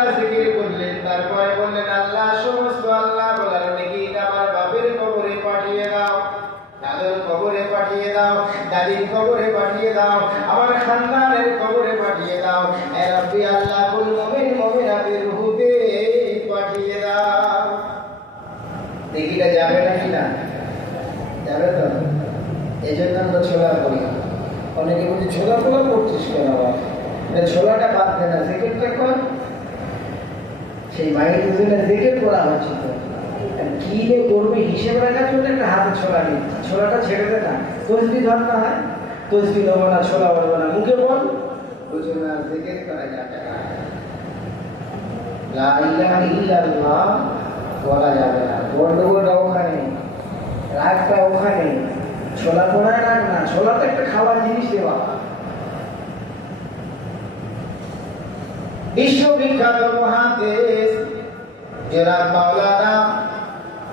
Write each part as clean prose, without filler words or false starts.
আল্লাহ জিকির করলেন, তারপরে বললেন আল্লাহ সমস্ত আল্লাহ বলার নেকি আমার বাপের কবরে পাঠিয়ে দাও, দাদুর কবরে পাঠিয়ে দাও, দাদির কবরে পাঠিয়ে দাও, আমার খানদানের কবরে পাঠিয়ে দাও। এ রব্বি আল্লাহ কুল মুমিন মুমিনাতের রূহে পাঠিয়ে দাও। নেকিটা যাবে নাকি না? যাবে তো। এই জন্য আমরা ছোলা করি। অনেকে বলছে ছোলা পোলা করছিস কেন? ছোলাটা বাদ দে না, জিকিরটা কর। সেই মায়ের দুজনে জিকির করা হচ্ছে তো কি রে করবে হিসেব রাখার জন্য একটা হাতে ছোলা নিয়ে ছোলাটা ছেড়ে দে না। তসবি ধর না হয়, তসবি দেবো না, ছোলা বলবো না, মুখে বল। ওই জন্য আর জিকির করা যাবে না, লা ইলাহা ইল্লাল্লাহ বলা যাবে না। গন্ডগোলটা ওখানে, রাগটা ওখানে। ছোলা পড়ায় রাখ না, ছোলা তো একটা খাবার জিনিস রে বাবা। বিশ্ববিখ্যাত মহাদেশ জনাব মাওলানা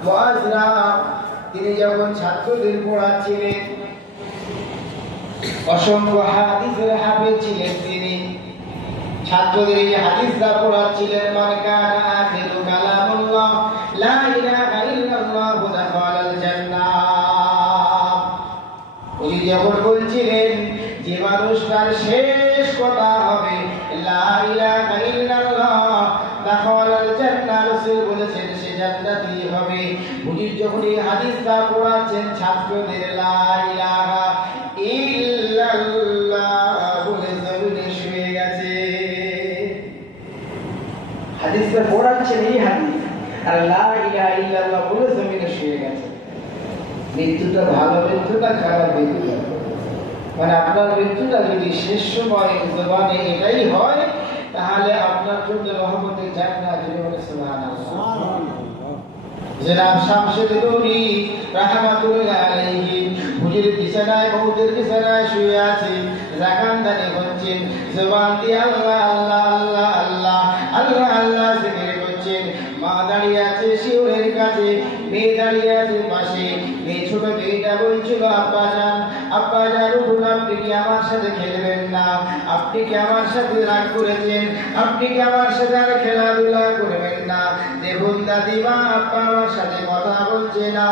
মুআজ্জরা তিনি যখন ছাত্রদের পড়াচ্ছিলেন, অসংখ্য হাদিসের হাফেজ ছিলেন তিনি। ছাত্রদের এই হাদিসটা পড়াচ্ছিলেন, মান কানা আখিরু কালামুল্লাহ লা ইলাহা ইল্লাল্লাহু দাখালাল জান্নাহ। উনি যখন বলছিলেন যে মানুষটার শেষ কথা হবে লা ইলাহা ইল্লাল্লাহ দাখালাল জান্নাহ, রাসূল বলেছেন সে জান্নাতি হবে। উনি যখন এই হাদিসটা পড়াচ্ছেন ছাত্রদের লা ইলাহা ইল্লাল্লাহ বলে জমিনে শুয়ে গেছে। হাদিসটা পড়াচ্ছেন এই হাদিস, আর লা ইলাহা ইল্লাল্লাহ বলে জমিনে শুয়ে গেছে। মৃত্যুটা ভালো মৃত্যু না খারাপ মৃত্যু? মানে আপনার মৃত্যুটা যদি শেষ সময় জবানে এটাই হয় তাহলে আপনার জন্য রহমতের জান্নাত। সুবহানাল্লাহ। জনাব শামসুল নূরি রাহমাতুল্লাহ আলাইহি হুজুর বিছানায় মউতের বিছানায় শুয়ে আছে, জাকানদানি হচ্ছেন, জবান দিয়ে আল্লাহ আল্লাহ আল্লাহ আল্লাহ আল্লাহ আল্লাহ জিকির করছেন। মা দাঁড়িয়ে আছে শিওরের কাছে, মেয়ে দাঁড়িয়ে আছে পাশে। মেয়ে ছোট মেয়েটা বলছিল আব্বা জান, আব্বা জান উঠুন, আপনি কি আমার সাথে খেলবেন না? আপনি কি আমার সাথে রাগ করেছেন? আপনি কি আমার সাথে আর খেলাধুলা করবেন না? দেখুন দাদিমা, আব্বা আমার সাথে কথা বলছে না,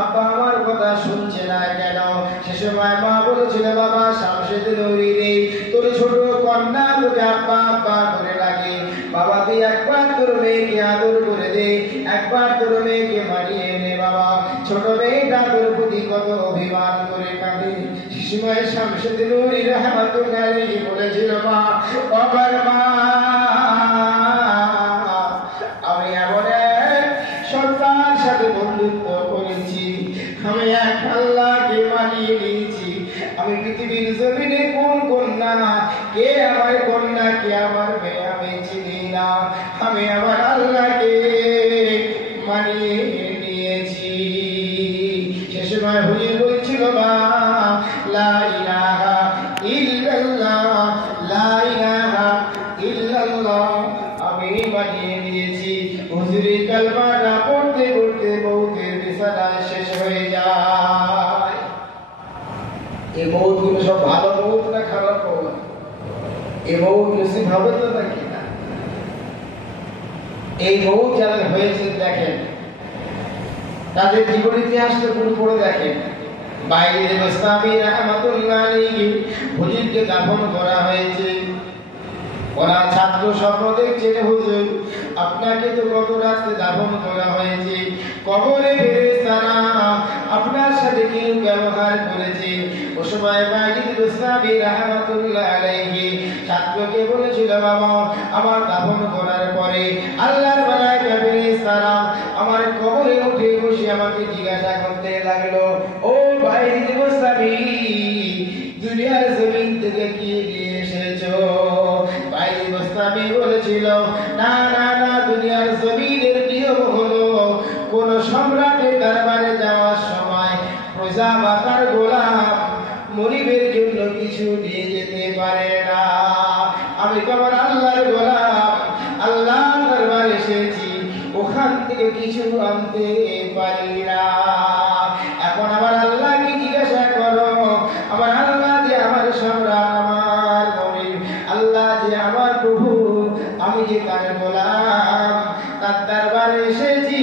আব্বা আমার কথা শুনছে না কেন? সে সময় মা বলেছিল বাবা শামসুল নূরি রে, তোর ছোট কন্যা তোকে আব্বা আব্বা করে ডাকে, বাবা তুই একবার তোর মেয়েকে আদর করে দে, একবার তোর মেয়েকে মানিয়ে নে বাবা। ছোট মেয়েটা তোর প্রতি কত অভিমান করে কাঁদে। সে সময় শামসুল নূরি রাহমাতুল্লাহ আলাইহি বলেছিল মা, বাবার মা, আমি এমন এক সন্তানের সাথে বন্ধুত্ব করেছি, আমি এক আল্লাহকে মানিয়ে নিয়েছি। আমি পৃথিবীর জমিনে কোন কন্যা না, কে আমার কন্যা কে আমার মেয়ে আমি চিনি না, আমি আমার আল্লাহকে মানিয়ে নিয়েছি। সে সময় হুজুর বলছিল মা লা ইলাহা ইল্লাল্লাহ লা ইলাহা ইল্লাল্লাহ আমি মানিয়ে নিয়েছি। হুজুরের কালমাটা পড়তে পড়তে মউতের বিছানায় শেষ হয়ে যায়। এই মউত গুলো সব ভালো মউত না খারাপ মউত? এই মউত নসিব হবে তো নাকি না? এই মউত যাদের হয়েছে দেখেন তাদের জীবন ইতিহাসটা পুরো পড়ে দেখেন। বাইরে গোস্তামি রাহমাতুল্লাহ আলাইহি হুজুরকে দাফন করা হয়েছে। ওনার ছাত্র স্বপ্ন দেখছেন হুজুর আপনাকে তো গত রাতে দাফন করা হয়েছে, কবরে ফেরেশতারা আপনার সাথে কি ব্যবহার করেছে? ও সময় বাইরে গোস্তামি রাহমাতুল্লাহ আলাইহি ছাত্রকে বলেছিল বাবা আমার দাফন করার পরে আল্লাহর মালায়েকা ফেরেশতারা আমার কবরে উঠে বসে আমাকে জিজ্ঞাসা করতে লাগলো, ও বাইরে গোস্তামি দুনিয়ার জমিন থেকে কি নিয়ে এসেছো? বাইরে গোস্তামি বলেছিল না না না, দুনিয়ার জমিনের নিয়ম হলো কোন সম্রাটের দরবারে যাওয়ার সময় প্রজা বা তার গোলাম মনিবের জন্য কিছু নিয়ে যেতে পারে না। আমি তো আমার আল্লাহর গোলাম, আল্লাহর দরবারে এসেছি, ওখান থেকে কিছু আনতে পারি না। এখন আমার আল্লাহকে জিজ্ঞাসা করো, আমার আল্লাহ যে আমার সম্রাট, আমার মনিব, আল্লাহ যে আমার প্রভু, আমি যে তার গোলাম, তার দরবারে এসেছি।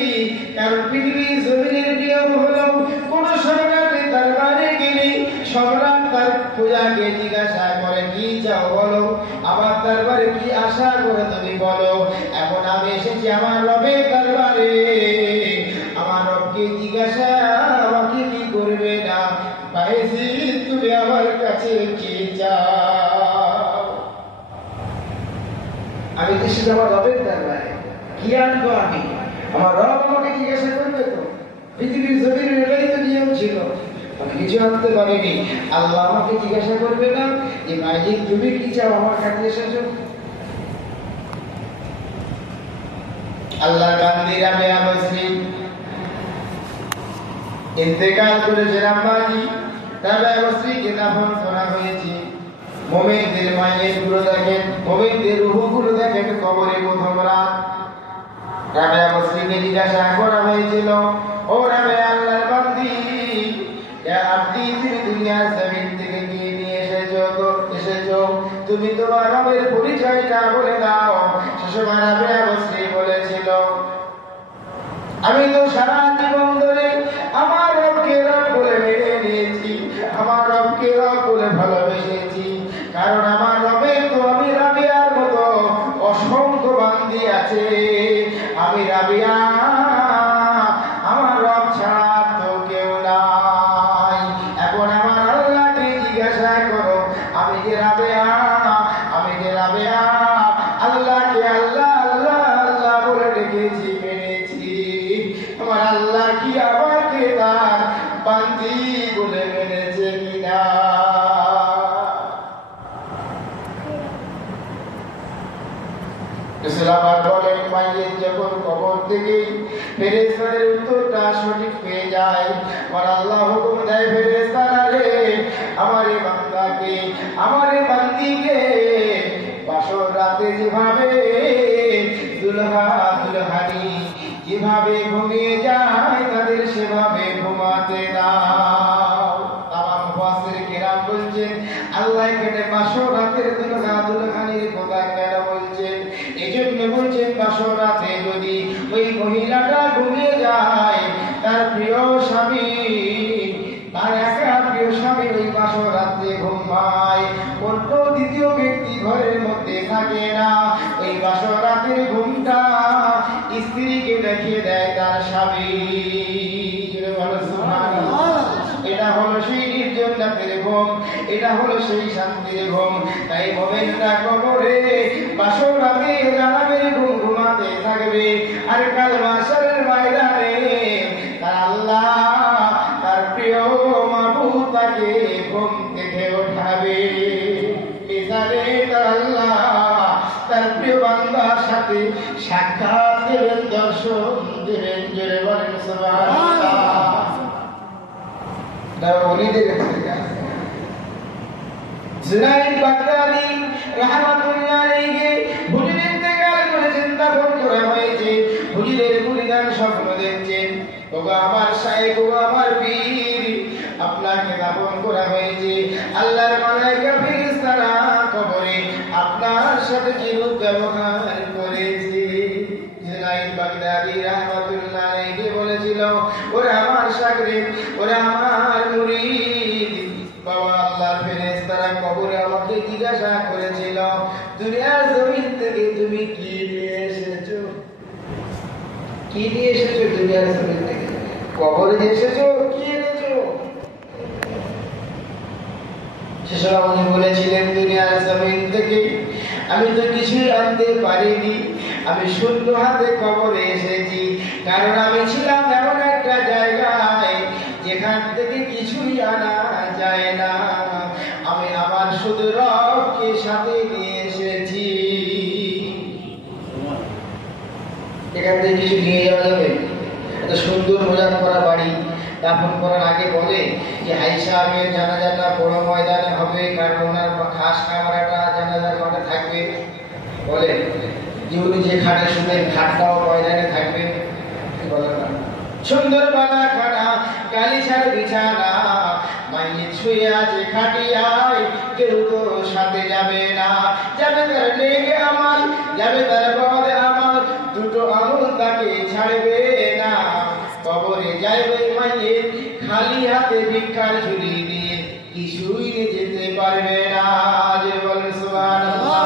কারণ পৃথিবীর জমিনের নিয়ম হলো কোন সম্রাটের দরবারে গেলে সম্রাট তার পূজাকে জিজ্ঞাসা করে, কি চাও বলো, আমার দরবারে কি আশা করে তুমি বলো। এখন আমি এসেছি আমার রবের দরবারে, আমার রবকে জিজ্ঞাসা আমাকে কি করবে না, পাইছি তুমি আমার কাছে কি চাও। আমি এসেছি আমার রবের দরবারে, কি আনবো আমি, আমার রব আমাকে জিজ্ঞাসা করবে তো। পৃথিবীর জমিনের এটাই তো নিয়ম ছিল, আমি কিছু আনতে পারিনি। আল্লাহ আমাকে জিজ্ঞাসা করবে না যে মাইজিদ তুমি কি চাও আমার কাছে এসেছো। আল্লাহ গান্ধী রাবেয়া বসরি ইন্তেকাল করেছেন। আম্মাজি রাবেয়া বসরিকে দাফন করা হয়েছে। মুমিনদের মায়ের গুলো দেখেন, মুমিনদের রূহগুলো দেখেন কবরে প্রথম রাত। রাবেয়া বসরিকে জিজ্ঞাসা করা হয়েছিল, ও রাবেয়া আল্লাহর বান্দি, আপনি দুনিয়ার জমিন থেকে গিয়ে নিয়ে এসেছো, তুমি তোমার রবের পরিচয়টা বলে দাও। সে সময় রাবেয়া বসরি বলেছিল, আমি তো সারা জীবন ধরে আমার রবকে রব বলে মেনে নিয়েছি, আমার রবকে রব বলে ভালোবেসেছি। কারণ আমার রবের তো আমি রাবিয়ার মতো অসংখ্য বান্দি আছে। আমি রাবিয়া, আমার রব ছাড়া তো কেউ নাই। এখন আমার আল্লাহকে জিজ্ঞাসা করো, আমি যে রাবিয়া, আমি যে রাবিয়া আল্লাহকে আল্লাহ আল্লাহ আল্লাহ বলে ডেকেছি, মেনেছি। আমার আল্লাহ কি আমাকে তার বান্দি বলে মেনেছে কিনা। বলেন, মাইয়ের যখন কবর থেকে ফেরেশতাদের উত্তরটা সঠিক হয়ে যায়, আর আল্লাহ হুকুম দেয়, ফেরেশতারা রে, আমারে বান্দাকে, আমারে বান্দিকে বাসর রাতে যেভাবে দুলহা দুলহানি যেভাবে ঘুমিয়ে যায় তাদের সেভাবে ঘুমাতে দাও। তামাম মুফাসসির কিরাম বলছেন, আল্লাহ এখানে বাসর রাতের দুলহা দুলহানির কথা কেন বলছেন? এজন্য বলছেন, বাসর রাতে যদি ওই মহিলাটা ঘুমিয়ে যায়, তার প্রিয় স্বামী, তার একা প্রিয় স্বামী ওই বাসর রাতে ঘুমায়, অন্য দ্বিতীয় ব্যক্তি ঘরের মধ্যে থাকে না। ওই বাসর রাতের ঘুমটা স্ত্রীকে দেখিয়ে দেয় তার স্বামী। এটা হলো সেই নির্জন রাতের ঘুম, এটা হলো সেই শান্তির ঘুম। তাই মুমিনরা কবরে বাসর রাতে জানাবের ঘুম ঘুমাতে থাকবে, আর কাল মাশরের ময়দানে তার আল্লাহ, তার প্রিয় মাবুদ তাকে ঘুম থেকে ওঠাবে। মিজানে তার আল্লাহ তার প্রিয় বান্দার সাথে সাক্ষাৎ দেবেন, দর্শন দেবেন। জোরে বলেন সুবহানাল্লাহ। জুনাইদ বাগদাদি রাহমাতুল্লাহ আলাইহি হুজুর ইন্তেকাল করেছেন, দাফন করা হয়েছে। হুজুরের মুরিদান স্বপ্ন দেখছেন, ওগো আমার শায়েখ, ওগো আমার পীর, আপনাকে দাফন করা হয়েছে। আল্লাহর মালায়েকা ফেরেশতারা কবরে আপনার সাথে কিরূপ ব্যবহার করেছে। জুনাইদ বাগদাদি রাহমাতুল্লাহ আলাইহি বলেছিল, ওরে আমার শাগরিদ, ওরে আমার মুরিদ, বাবা আল্লাহর ফেরেশতারা কবরে আমাকে জিজ্ঞাসা করেছিল, দুনিয়ার জমিন থেকে তুমি কি নিয়ে এসেছো? কি নিয়ে এসেছো দুনিয়ার জমিন থেকে? কবরে এসেছো, কি এনেছো? সেসব উনি বলেছিলেন, দুনিয়ার জমিন থেকে আমি তো কিছুই আনতে পারিনি, আমি শূন্য হাতে কবরে এসেছি। কারণ আমি ছিলাম এমন একটা জায়গায় যেখান থেকে কিছুই আনা যায় না। আমি আমার শুধু রবকে সাথে নিয়ে এসেছি। এখান থেকে কিছু নিয়ে যাওয়া যাবে? এত সুন্দর মোজাত করা বাড়ি, দাফন করার আগে বলে যে আয়েশা আমির জানাজাটা বড় ময়দানে হবে, কারণ ওনার খাস কামরাটা জানাজার মাঠে থাকবে। বলে যে উনি যে খাটে শুনেন, খাটটাও ময়দানে থাকবে। সুন্দর বানা খানা, গালিচার বিছানা, মাইয়ে শুয়ে আছে খাটিয়ায়, কেউ তো সাথে যাবে না। যাবে তার লেগে আমার, যাবে তার বর কাউকে ছাড়বে না, কবরে যাইবে মাইয়ে খালি হাতে ভিক্ষার ঝুলি নিয়ে, কিছুই নিয়ে যেতে পারবে না। যে বলেন সুবহানাল্লাহ,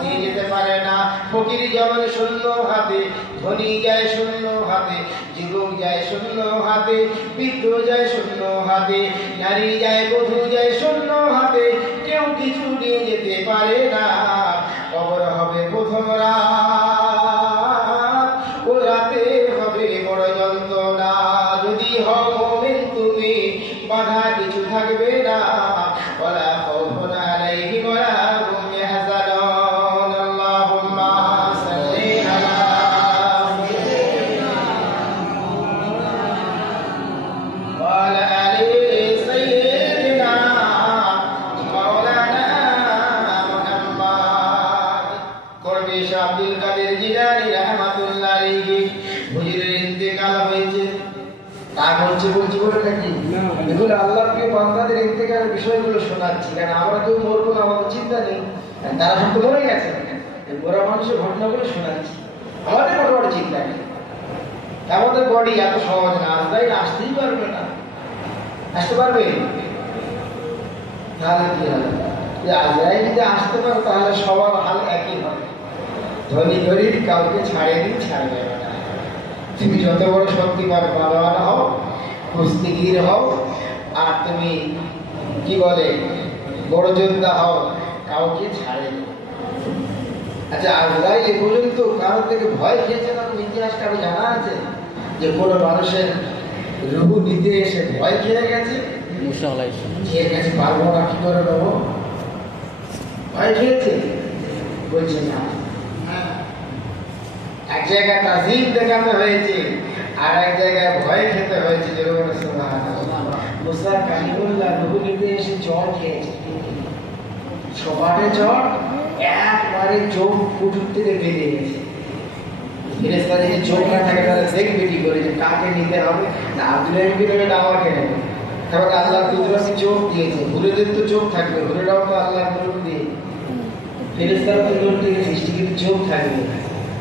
নিয়ে যেতে পারে না। ফকির যেমন শূন্য হাতে, ধনী যায় শূন্য হাতে, যুবক যায় শূন্য হাতে, বৃদ্ধ যায় শূন্য হাতে, নারী যায় বধূ যায় শূন্য হাতে, কেউ কিছু নিয়ে যেতে পারে না। কবর হবে প্রথম রাত, ও রাতে হবে বড় যন্ত্রণা। যদি হও মুমিন তুমি, বাধা কিছু থাকবে না। ওয়ালা খাউফুন আলাইহিম ওয়ালা হুম ইয়াহজানুন। আল্লাহুম্মা সাল্লি আলা ওয়া আলা আলি সাইয়্যিদিনা মাওলানা মুহাম্মদ। করবি শাহ আব্দুল কাদের জিলানী রাহমাতুল্লাহ আলাইহি হুজুরের ইন্তেকাল হয়েছে। তা বলছে বলে নাকি এগুলো আল্লাহর প্রিয় বান্দাদের ইন্তেকালের বিষয়গুলো শোনাচ্ছি, কারণ আমরা কেউ মরবো না, আমাদের চিন্তা নেই, তারা সব তো মরে গেছে। গোড়া মানুষের ঘটনাগুলো শোনাচ্ছি, আমাদের মোটামুটি চিন্তা নেই। আমাদের বডি এত সহজ না, আজরাইল আসতেই পারবে না। আসতে পারবে? তাহলে কি হবে? আজরাইল যদি আসতে পারে তাহলে সবার হাল একই হবে। ধনী গরিব কাউকে ছাড়বে না। তুমি যত বড় শক্তিমান পালোয়ান হও, কুস্তিগির হও, আর তুমি কি বলে বড় যোদ্ধা হও, কাউকে ছাড়ে না। আচ্ছা, আজরাইল এ পর্যন্ত কারো থেকে ভয় খেয়েছে না? ইতিহাস কারো জানা আছে যে কোনো মানুষের রূহ নিতে এসে ভয় খেয়ে গেছে? খেয়ে গেছে, পারবো না, কি করে নেবো? ভয় খেয়েছে? বলছে না। এক জায়গায় তাজিম দেখাতে হয়েছে, আর এক জায়গায় ভয় খেতে হয়েছে। মুসা কালিমুল্লাহ রূহ নিতে এসে জ্বর খেয়েছে, সবারে জ্বর, একবারে চোখ ফুটুর থেকে বেরিয়ে গেছে। ফেরেশতা যদি চোখ না থাকে তাহলে দেখবে কি করে যে কাকে নিতে হবে? না আব্দুল্লাহকে নেবে না আমাকে নেবে? কারণ আল্লাহ কুদরতি চোখ দিয়েছে, হুরেদের তো চোখ থাকবে, হুরেরাও তো আল্লাহ নূর দিয়ে, ফেরেশতারা তো নূর দিয়ে সৃষ্টি, কিন্তু চোখ থাকবে।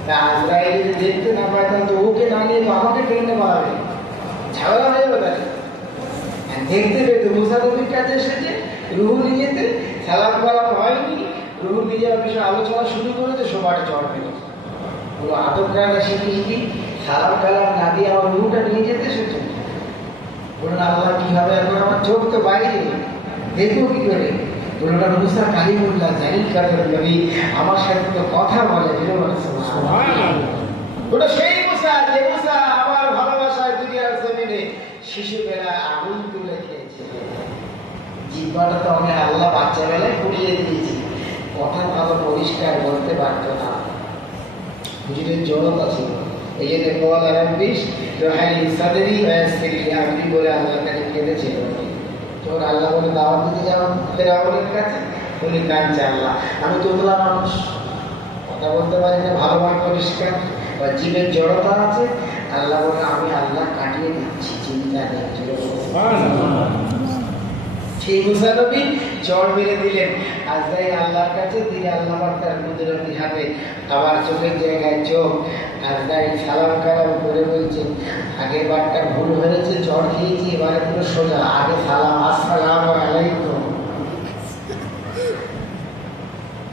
তা আজরাইল যদি দেখতে না পায় তাহলে তো ওকে না নিয়ে তো আমাকে টেনে পাবে, ঝামেলা হয়ে যাবে। তাহলে দেখতে পেতে মুসা নবীর কাছে এসেছে, রুহ নিজেতে সালাম কালাম হয়নি, রুহ নিজের বিষয়ে আলোচনা শুরু করেছে, সবার জ্বর পেয়েছে। কোনো আদব কায়দা শিখিয়ে সালাম কালাম না দিয়ে আমার রুহটা নিয়ে যেতে এসেছে। বলুন আল্লাহ কি হবে এখন? আমার চোখ তো বাইরে, দেখবো কি করে? বলুন মুসা কালিমুল্লাহ জালিল কাদের নবী আমার সাথে তো কথা বলে। ওটা সেই মুসা, যে মুসা আমার ভালোবাসায় দুনিয়ার জমিনে শিশুবেলায় আগুন তুলে খেয়েছে। জিহ্বাটা তো আমি আল্লাহ বাচ্চা বেলায় পুড়িয়ে দিয়েছি, কথা ভালো পরিষ্কার বলতে পারতো না। হুজুরের জড়তা ছিল, এই জন্য বল আরবিশ রহাইল সাদরি ওয়াসিরি আপনি বলে আল্লাহ তাকে কেঁদেছিল। তোর আল্লাহ বলে দাওয়াত দিতে যাও ফেরাউনের কাছে, উনি কাঁদছে, আল্লাহ আমি তোতলা মানুষ, কথা বলতে পারি না, ভালো ভালো পরিষ্কার, বা জীবের জড়তা আছে। আল্লাহ বলে আমি আল্লাহ কাটিয়ে দিচ্ছি, চিন্তা নেই। সেই মুসা নবী জ্বর মেরে দিলেন, আজরাইল আল্লাহর কাছে দিলে আল্লাহ তার কুদরতি হাতে আবার চোখের জায়গায় চোখ। আজরাইল সালাম কালাম করে বলছে, আগের বারটা ভুল হয়েছে, জ্বর খেয়েছি, এবারে পুরো সোজা, আগে সালাম, আসসালামু আলাইকুম।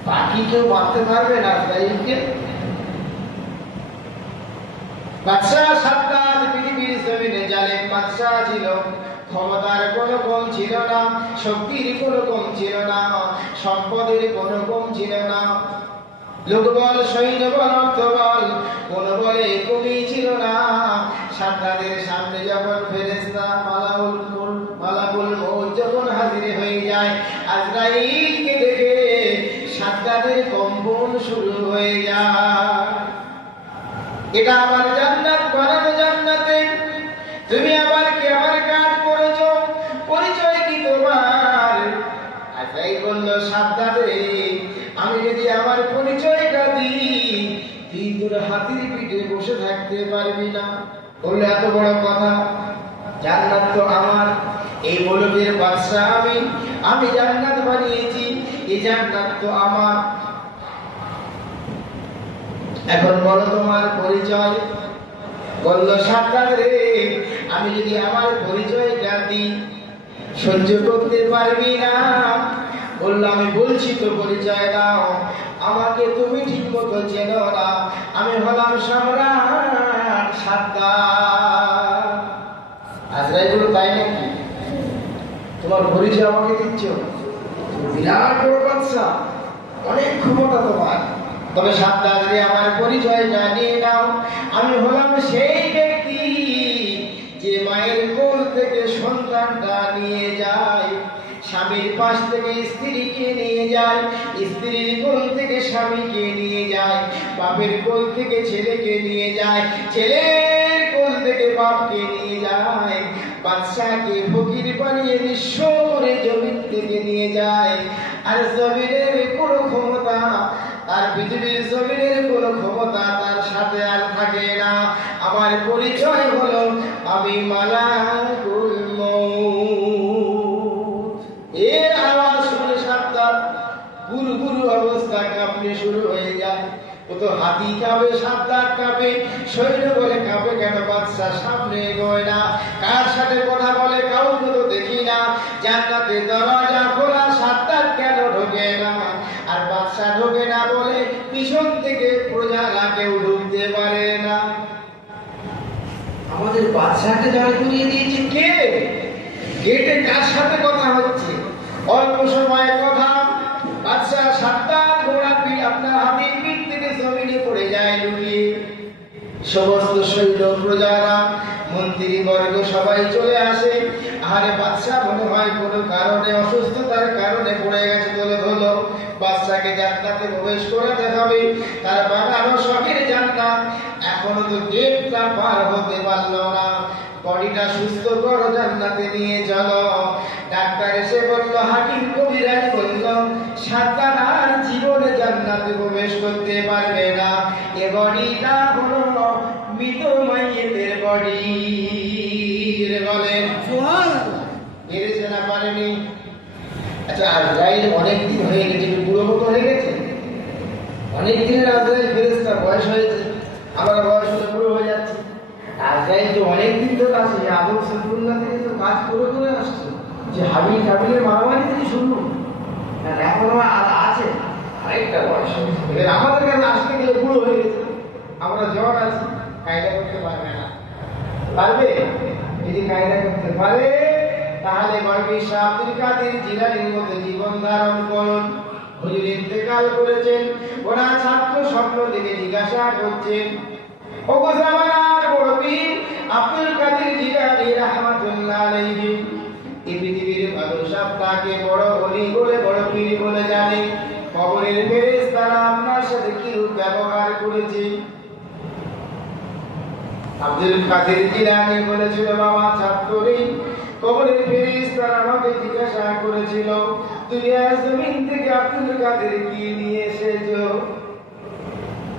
বাকি কেউ মারতে পারবে না আজরাইলকে। বাদশাহ সাদ্দাত পৃথিবীর জমিনে জালেম বাদশাহ ছিল, ক্ষমতার কোনো কম ছিল না, শক্তির কোনো কম ছিল না, সম্পদের কোনো কম ছিল না, লোকবল সৈন্যবল অর্থবল কোনো বলে কমই ছিল না। সাদ্দাতের সামনে যখন ফেরেশতা মালাকুল মউত যখন হাজির হয়ে যায়, আজরাইলকে দেখে সাদ্দাতের কম্পন শুরু হয়ে যায়। এটা আমার জান্নাত, বানানো জান্নাতে তুমি আবার কি আমার কাজ করেছো? পরিচয় কি তোমার? আজরাইল বলল, সাদ্দাতে আমি যদি আমার পরিচয়টা দিই, তুই তোর হাতির পিঠে বসে থাকতে পারবি না। বললো এত বড় কথা, জান্নাত তো আমার, এই মুলুকের বাদশা আমি জান্নাত বানিয়েছি, এই জান্নাত তো আমার। এখন বলো তোমার পরিচয়। বললো সাদ্দাত রে, আমি যদি আমার পরিচয়টা দিই সহ্য করতে পারবি না? বললো আমি বলছি তো পরিচয় দাও। আমাকে তুমি ঠিক মতো চেনো না, আমি হলাম সম্রাট সাদ্দাত। আজরাইল বলল তাই নাকি? তোমার পরিচয় আমাকে দিচ্ছ? বিরাট বড় বাদশা, অনেক ক্ষমতা তোমার। তবে সাদ্দাত রে, আমার পরিচয়টা নিয়ে নাও। আমি হলাম সেই ব্যক্তি যে মায়ের কোল থেকে সন্তানটা নিয়ে যায়, স্বামীর পাশ থেকে স্ত্রীকে নিয়ে যায়, স্ত্রীর কোল থেকে স্বামীকে নিয়ে যায়, বাপের কোল থেকে ছেলেকে নিয়ে যায়, ছেলের কোল থেকে বাপকে নিয়ে যায়, বাদশাকে ফকির বানিয়ে নিঃস্ব করে জমিন থেকে নিয়ে যায়। আর জমিনের কোনো ক্ষমতা, আর পৃথিবীর জমিনের কোনো ক্ষমতা তার সাথে আর থাকে না। আমার পরিচয় হলো আমি মালাকুল মউত। এর আওয়াজ শুনে সাদ্দাত গুরু গুরু অবস্থা কাঁপতে শুরু হয়ে যায়। ও তো হাতি কাঁপে, সাদ্দাত কাঁপে, সৈন্য বলে কাঁপে কেন? বাদশা সামনে এগোয় না, কার সাথে কথা বলে কাউকে তো দেখি না। জান্নাতের দরজা খোলা, সাদ্দাত কেন ঢোকে না? আর বাদশা ঢোকে না বলে পিছন থেকে প্রজারা কেউ ঢুকতে পারে না। আমাদের বাদশাকে দাঁড় করিয়ে দিয়েছে কে? গেটে কার সাথে কথা হচ্ছে? অল্প সময়ের কথা, বাদশা সাদ্দাত ঘোড়া আপনার হাতির পিঠ থেকে জমিনে পড়ে যায় লুটিয়ে। সমস্ত সৈন্য প্রজারা মন্ত্রী বর্গ সবাই চলে আসে। আরে বাদশা মনে হয় কোনো কারণে, অসুস্থতার কারণে পড়ে গেছে দলে ধলো। বাদশাকে জান্নাতে প্রবেশ করাতে হবে, তার বানানো শখের জান্নাত। এখনো তো গেটটা পার হতে পারলো না। বডিটা সুস্থ করো, জান্নাতে নিয়ে চলো। ডাক্তার এসে বলল, হাকিম কবিরাজ বলল, সাদ্দাত আর জীবনে জান্নাতে প্রবেশ করতে পারবে না। এ বডিটা হলো মৃত মাইয়েতের বডি। বলেন পেরেছে না পারেনি? আচ্ছা, আজরাইল অনেকদিন হয়ে গেছে, একটু বুড়ো মতো হয়ে গেছে। অনেক দিনের আজরাইল ফেরেশতা, বয়স হয়েছে, আমরা বয়স হলে বুড়ো হয়ে যাচ্ছে। আজরাইল তো অনেকদিন ধরে আছে, আদম সফরুল্লাহ থেকে তো কাজ করে করে আসছে, যে হাবিল কাবিলের মারামারি থেকে শুরু, এখনো আছে, অনেকটা বয়স হয়েছে। এবার আমাদের কাছে আসতে গেলে বুড়ো হয়ে গেছে, আমরা জ্বর আছি, কায়দা করতে পারবে না। পারবে? যদি কায়দা করতে পারে তাহলে গর্বে শাহ আব্দুল কাদের জিলানীর মতো জীবন ধারণ করুন। হুজুর ইন্তেকাল করেছেন, ওনার ছাত্র স্বপ্ন দেখে জিজ্ঞাসা করছেন, ওগো জামানার বড় পীর আব্দুল কাদের জিলানী রাহমাতুল্লাহ আলাইহি, এই পৃথিবীর মানুষ আপনাকে বড় ওলি বলে, বড় পীর বলে জানে। কবরের ফেরেশতারা আপনার সাথে কি রূপ ব্যবহার করেছে? আব্দুল কাদের জিলানী বলেছিল, বাবা ছাত্রী, কবরের ফেরেশতারা আমাকে জিজ্ঞাসা করেছিল, দুনিয়ার জমিন থেকে আব্দুল কাদের কি নিয়ে এসেছো?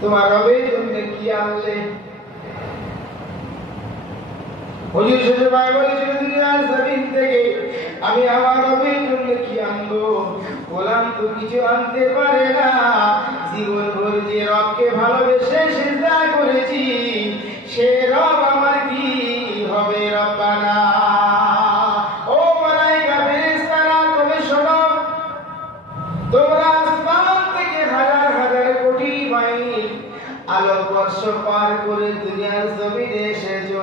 তোমার রবের জন্য কি আনলে? হুজুর শেষে ভাই বলেছিল, দুনিয়ার জমিন থেকে আমি আমার রবের জন্য কি আনবো? গোলাম তো কিছু আনতে পারে না। জীবন ভর যে রবকে ভালোবেসে সিজদা করেছি, সে রব আমার কি হবে? রব্বানা। ও মালায়েকা ফেরেশতারা, তবে শোনো, তোমরা আসমান থেকে হাজার হাজার কোটি মাইল আলোকবর্ষ পার করে দুনিয়ার জমিনে এসেছো।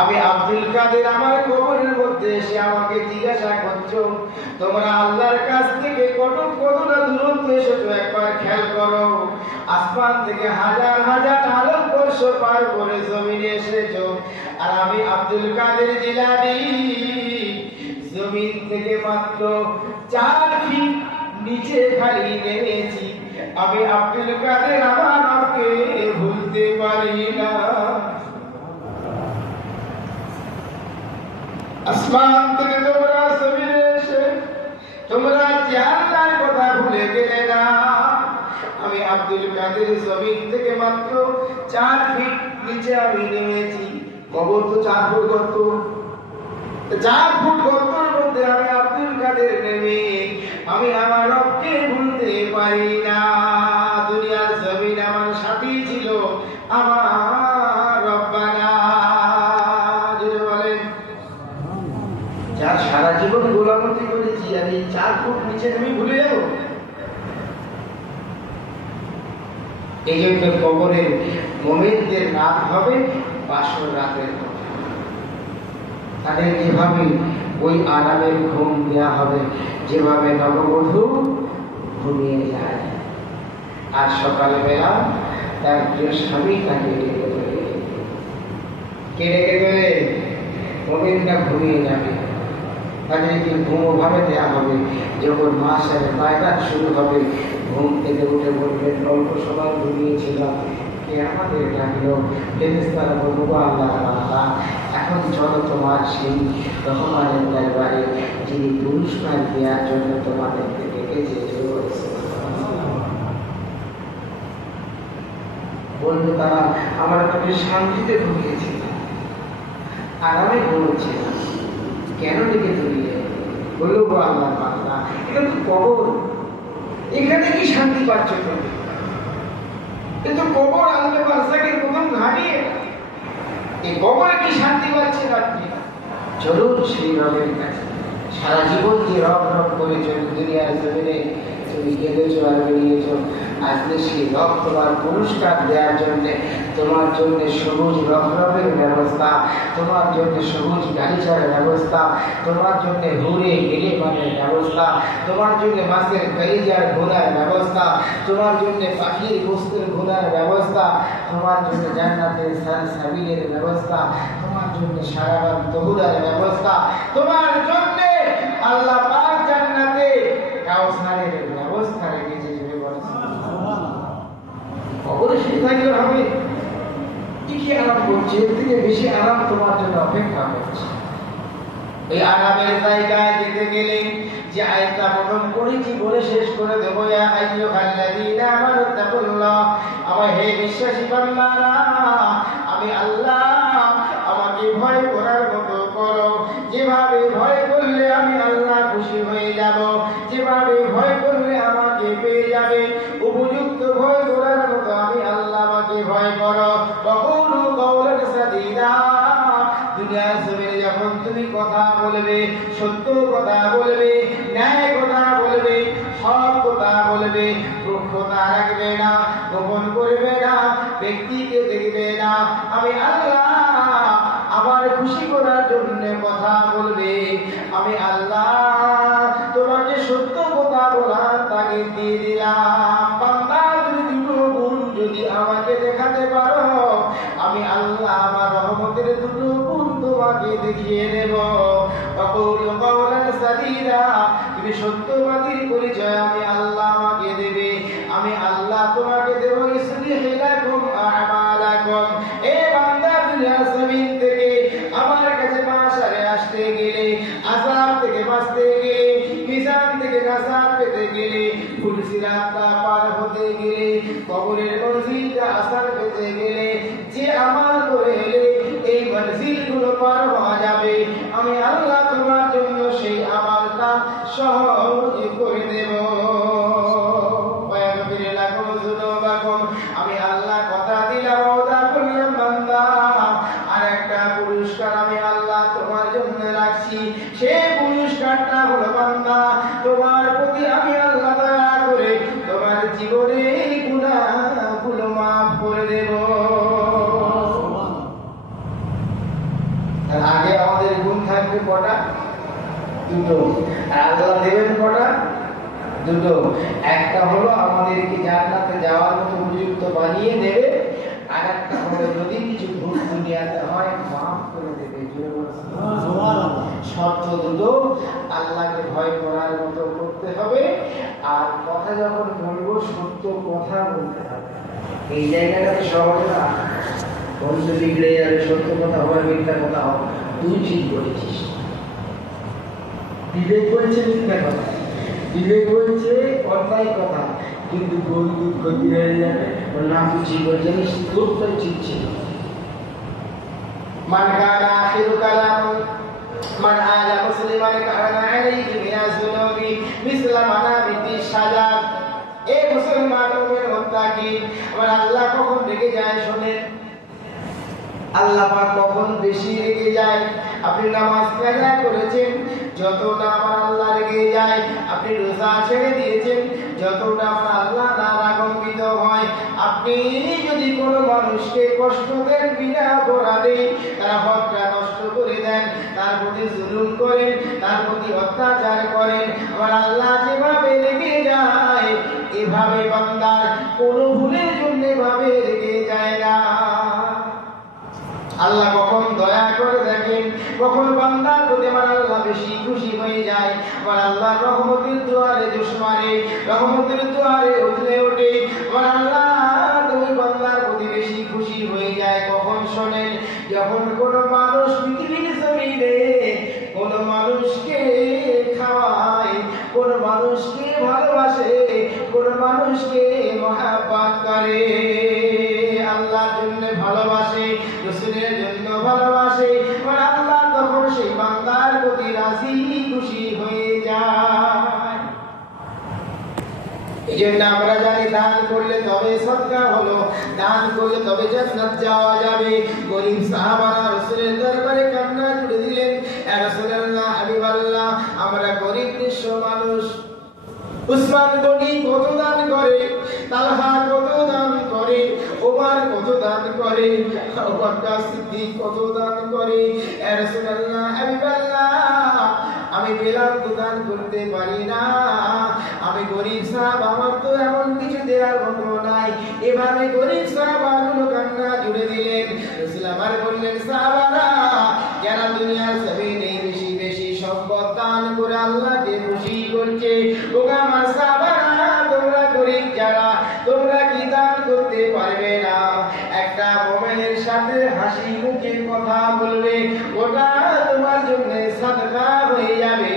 আমি আব্দুল কাদের আমার কবরের মধ্যে এসে আমাকে জিজ্ঞাসা করছো, তোমরা আল্লাহর কাছ থেকে কতটা দূরত্ব এসেছো? একবার খেয়াল করো। আসমান থেকে হাজার হাজার আলোকবর্ষ পার করে জমিনে এসেছো, আর আমি আব্দুল কাদের জিলানী জমিন থেকে মাত্র 4 ফিট নিচে খালি নেমেছি। আমি আব্দুল কাদের আমার রবকে ভুলতে পারি না। আসমান থেকে তোমরা জমিনে এসে তোমরা যে আল্লাহর কথা ভুলে গেলে না। আমি আব্দুল কাদের জমিন থেকে মাত্র 4 ফিট নিচে আমি নেমেছি। কবর তো 4 ফুট গর্ত, 4 ফুট গর্তের মধ্যে আমি আব্দুল কাদের নেমে আমি আমার রবকে ভুলতে পারি না। দুনিয়ার জমিন আমার সাথী ছিল আমার রব্বানা। দিচ্ছেন আমি ভুলে যাব? এই জন্য কবরের মুমিনদের রাত হবে বাসর রাতের কথা। তাদের এভাবে ওই আরামের ঘুম দেওয়া হবে যেভাবে নববধূ ঘুমিয়ে যায়, আর সকালে বেলা তার প্রিয় স্বামী তাকে ডেকে দেবে। কে ডেকে দেবে? মুমিনরা ঘুমিয়ে যাবে, তাদেরকে ঘুম ওভাবে দেওয়া হবে যখন মাসের ময়দান শুরু হবে ঘুম থেকে উঠে বলবেন অল্প সময় ঘুমিয়েছিলাম, কে আমাদের ডাকলো? ফেরেশতারা বলবো আল্লাহ আল্লাহ, এখন চলো তোমার সেই রহমানের দরবারে যিনি পুরস্কার দেওয়ার জন্য তোমাদেরকে ডেকেছে। বললো তারা আমরা তোকে শান্তিতে ঘুমিয়েছিলাম, আরামে ঘুমিয়েছিলাম, কেন ডেকে তুলিয়ে? বললো আল্লাহ আল্লাহ, এটা তো কবর, এখানে কি শান্তি পাচ্ছ তুমি? কিন্তু কবর আল্লাহ বারসাকের প্রথম ঘাটি, এই কবরে কি শান্তি পাচ্ছেন আপনি? চলুন সেই রবের কাছে। সারা জীবন যে রব রব করেছ দুনিয়ার জমিনে, তুমি কেঁদেছো আর বেরিয়েছ, আজকে সেই রব তোমার পুরস্কার দেওয়ার জন্য তোমার জন্য সবুজ রবের ব্যবস্থা, তোমার জন্য সবুজ গালিচার ব্যবস্থা, তোমার জন্য হুরে গেলে মানের ব্যবস্থা, তোমার জন্য মাছের গালিচার ঘোড়ার ব্যবস্থা, তোমার জন্য পাখির গোস্তের ঘোড়ার ব্যবস্থা, তোমার জন্য জান্নাতের সাবিলের ব্যবস্থা, তোমার জন্য সারাবার তহুরার ব্যবস্থা, তোমার জন্য আল্লাহ পাক জান্নাতে কাউসারের ব্যবস্থা রেখেছে। কবরে শুয়ে থাকলে হবে কি আরাম করছে? এর থেকে বেশি আরাম তোমার জন্য অপেক্ষা করছে। এই আরামের জায়গায় যেতে গেলে যে আয়াতটা প্রথম পড়েছি বলে শেষ করে দেবো, ইয়া আইয়ুহাল্লাযীনা আমানু তাকুল্লাহ, আমার হে বিশ্বাসী বান্দারা, আমি আল্লাহ আমাকে ভয় করার মতো করো, যেভাবে ভয় করলে আমি আল্লাহ খুশি হয়ে যাব, যেভাবে ভয় করলে আমাকে পেয়ে যাবে, উপযুক্ত ভয় করার মতো আমি আল্লাহ আমাকে ভয় করো। ওয়াকুলু কাওলান সাদীদা, দুনিয়ার জমিনে যখন তুমি কথা বলবে, সত্য কথা বলবে, ন্যায় কথা বলবে, সৎ কথা বলবে, রুক্ষতা রাখবে না, গোপন করবে না, ব্যক্তিকে দেখবে না, আমি আল্লাহ আমার খুশি করার জন্য কথা বলবে, আমি আল্লাহ তোমাকে সত্য কথা বলার তাগিদ দিয়ে দিলাম। বান্দা তুমি দুটো গুণ যদি আমাকে দেখাতে পারো, আমি আল্লাহ আমার রহমতের দুটো গুণ তোমাকে দেখিয়ে দেব। ওয়াকুলু কাওলান সাদীদা, তুমি সত্যবাদীর পরিচয় আমি আল্লাহ আমাকে দেবে, আমি আল্লাহ তোমাকে দেব। ইসলিহ লাকুম আ'মালাকুম, এ বান্দা দুনিয়ার জমিন থেকে আমার কাছে মাশারে আসতে গেলে, আযাব থেকে বাঁচতে গেলে, মিজান থেকে নাজাত পেতে গেলে, ফুলসিরাতটা পার হতে গেলে, কবরের মঞ্জিলটা আসার পেতে গেলে, যে আমল করে এলে এই মঞ্জিলগুলো পার হওয়া যাবে, আমি আল্লাহ তোমার জন্য সেই আমলটা সহজ করে দেব। আমি আল্লাহ কথা দিলাম, ওয়াদা করলাম বান্দা, আর একটা পুরস্কার আমি আল্লাহ তোমার জন্য রাখছি। সেই পুরস্কারটা হলো বান্দা, তোমার প্রতি আমি আল্লাহ দয়া করে তোমার জীবনের গুনাহগুলো মাফ করে দেব। তার আগে আমাদের গুণ থাকবে কটা? দুটো। আর আল্লাহ দেবেন কটা? দুটো। একটা হলো আমাদেরকে জান্নাতে যাওয়ার মতো উপযুক্ত বানিয়ে দেবে, আর একটা হলো যদি কিছু ভুল দুনিয়াতে হয় মাফ করে দেবে। শর্ত দুটো, আল্লাহকে ভয় করার মতো করতে হবে, আর কথা যখন বলবো সত্য কথা বলতে হবে। এই জায়গাটাতে সহজ না, বন্ধু বিগড়ে যাবে, সত্য কথা হবে মিথ্যা কথা হবে। তুই ঠিক বলেছিস, বিবেক বলছে মিথ্যা কথা, বিবেক বলছে অন্যায় কথা, কিন্তু বন্ধু ক্ষতি হয়ে যাবে। না তুই ঠিক বলছে, তোর তো ঠিক ছিল। মান কানা আখিরু কালাম মান আলা মুসলিমান কানা আলাইহি মিনাজ যুনুবি মিসলা মানাবিতি সাজাত। এ মুসলমান মুমিন মুত্তাকি, আমার আল্লাহ কখন রেগে যায় শোনেন। আল্লাহ পাক কখন বেশি রেগে যায়? আপনি নামাজ কাজা করেছেন, যতটা আমার আল্লাহ রেগে যায়। আপনি রোজা ছেড়ে দিয়েছেন, যতটা আমার আল্লাহ রাগান্বিত হয়। আপনি যদি কোনো মানুষকে কষ্ট দেন বিনা অপরাধে, তার হকটা নষ্ট করে দেন, তার প্রতি জুলুম করেন, তার প্রতি অত্যাচার করেন, আমার আল্লাহ যেভাবে রেগে যায়, এভাবে বান্দার কোনো ভুলের জন্য এভাবে রেগে যায় না। আল্লাহ কখন দয়া করে দেখেন, কখন বান্দার প্রতি আমার আল্লাহ বেশি খুশি হয়ে যায়। আমার আল্লাহ রহমতের দুয়ারে জোশ মারে, রহমতের দুয়ারে উঠলে ওঠে। আমার আল্লাহ তুমি বান্দার প্রতি বেশি খুশি হয়ে যায় কখন শোনেন? যখন কোনো মানুষ পৃথিবীর জমিনে কোনো মানুষকে খাওয়ায়, কোন মানুষকে ভালোবাসে, কোন মানুষকে মহাব্বত করে, আল্লাহর জন্য ভালোবাসে, রাসূলের জন্য ভালোবাসে, আর আল্লাহ তখন সেই বান্দার প্রতি রাজি খুশি হয়ে যায়। এই জন্য আমরা জানি দান করলে তবে সদকা হলো, দান করলে তবে জান্নাত যাওয়া যাবে। গরীব সাহাবারা রাসূলের দরবারে কান্না জুড়ে দিলেন, ইয়া রাসূলুল্লাহ, হাবিবাল্লাহ, আমরা গরীব নিঃস্ব মানুষ। উসমান গনি কত দান করে, তালহা কত দান করে, ওমর কত দান করে, আবু বকর সিদ্দিক কত দান করে। ইয়া রাসূলুল্লাহ, হাবিবাল্লাহ, আমি বেলাল তো দান করতে পারি না, আমি গরীব সাহাব, আমার তো এমন কিছু দেওয়ার মতো নাই। এভাবে গরীব সাহাবাগুলো কান্না জুড়ে দিলেন। রাসূল আমার বললেন, সাহাবারা যারা দুনিয়ার জমিনে বেশি বেশি সম্পদ দান করে আল্লাহকে খুশি করছে, ও আমার সাহাবারা, তোমরা গরীব যারা, তোমরা কি দান করতে পারবে না? একটা মুমিনের সাথে হাসি মুখে কথা বলবে, ওটা তোমার জন্য সাদকা হয়ে যাবে।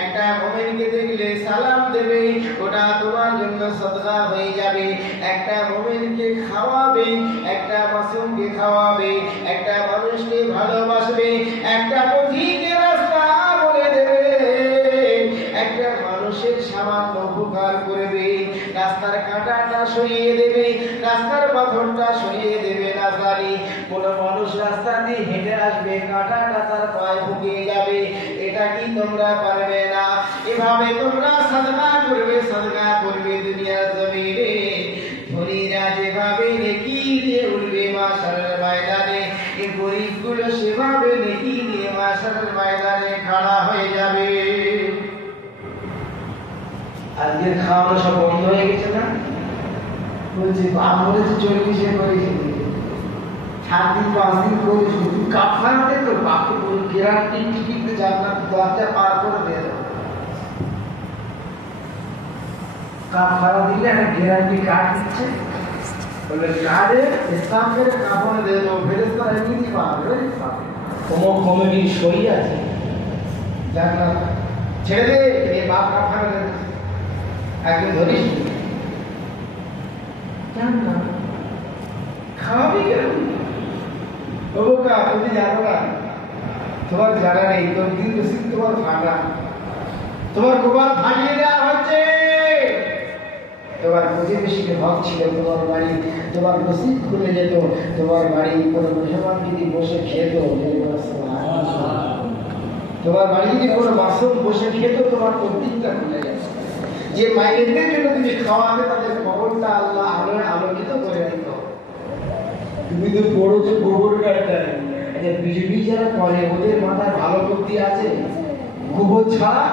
একটা মুমিনকে দেখলে সালাম দেবে, ওটা তোমার জন্য সাদকা হয়ে যাবে। একটা মুমিনকে খাওয়াবে, একটা মাসুমকে খাওয়াবে, একটা মানুষকে ভালোবাসবে, একটা পথিকে রাস্তা বলে দেবে, একটা মানুষের সামান্য উপকার করবে, রাস্তার কাঁটাটা সরিয়ে দেবে, রাস্তার পাথরটা সরিয়ে দেবে। না জানি কোন মানুষ রাস্তা দিয়ে হেঁটে আসবে, কাঁটাটা তার পায়ে ঢুকে যাবে, এটা কি তোমরা পারবে না? এভাবে তোমরা সাদকা করবে, সাদকা করবে দুনিয়ার জমিনে। ধনীরা যেভাবে নেকি নিয়ে উঠবে মাশারের ময়দানে, এই গরীবগুলো সেভাবে নেকি নিয়ে মাশারের ময়দানে খাড়া হয়ে যাবে। আজকের খাওয়ানো সব বন্ধ হয়ে গেছে না? বলছি বাপ বলেছে 40-এ করেছি, 7 দিন 5 দিন করে শুধু কাফারাতে তো বাপকে বলি গ্যারান্টি টিকিট জান্নাত দরজা পার করে দিয়ে দাও। কাফারা দিলে একটা গ্যারান্টি কার্ড দিচ্ছে, বলে কার্ডে ইসলাম করে কাফারা দিয়ে দাও, ফেরেশতারা এমনি পাবে, অমুক কমিটির সই আছে, জান্নাত ছেড়ে দে, এই বাপ কাফারা দেবে। একজন ধরিস খাওয়াবি কেন? বোকা, তুমি জানো না, তোমার জানা নেই, তোর দিন রসিদ তোমার ভাঙা, তোমার গোবার ভাঙিয়ে দেওয়া হচ্ছে। তোমার প্রতিবেশীকে হক ছিল, তোমার বাড়ি, তোমার রসিদ খুলে যেত, তোমার বাড়ি কোনো মুসলমান যদি বসে খেত, তোমার বাড়ি যদি কোনো মাসুম বসে খেত, তোমার প্রত্যেকটা খুলে যেত। যে মাইলেদের জন্য তুমি খাওয়াতে, তাদের খবরটা আল্লাহ আলোকিত করে দিত। তুমি তো পড়েছো গোবর কাটায়, বিজেপি যারা করে ওদের মাথায় ভালো বুদ্ধি আছে, গোবর ছাড়া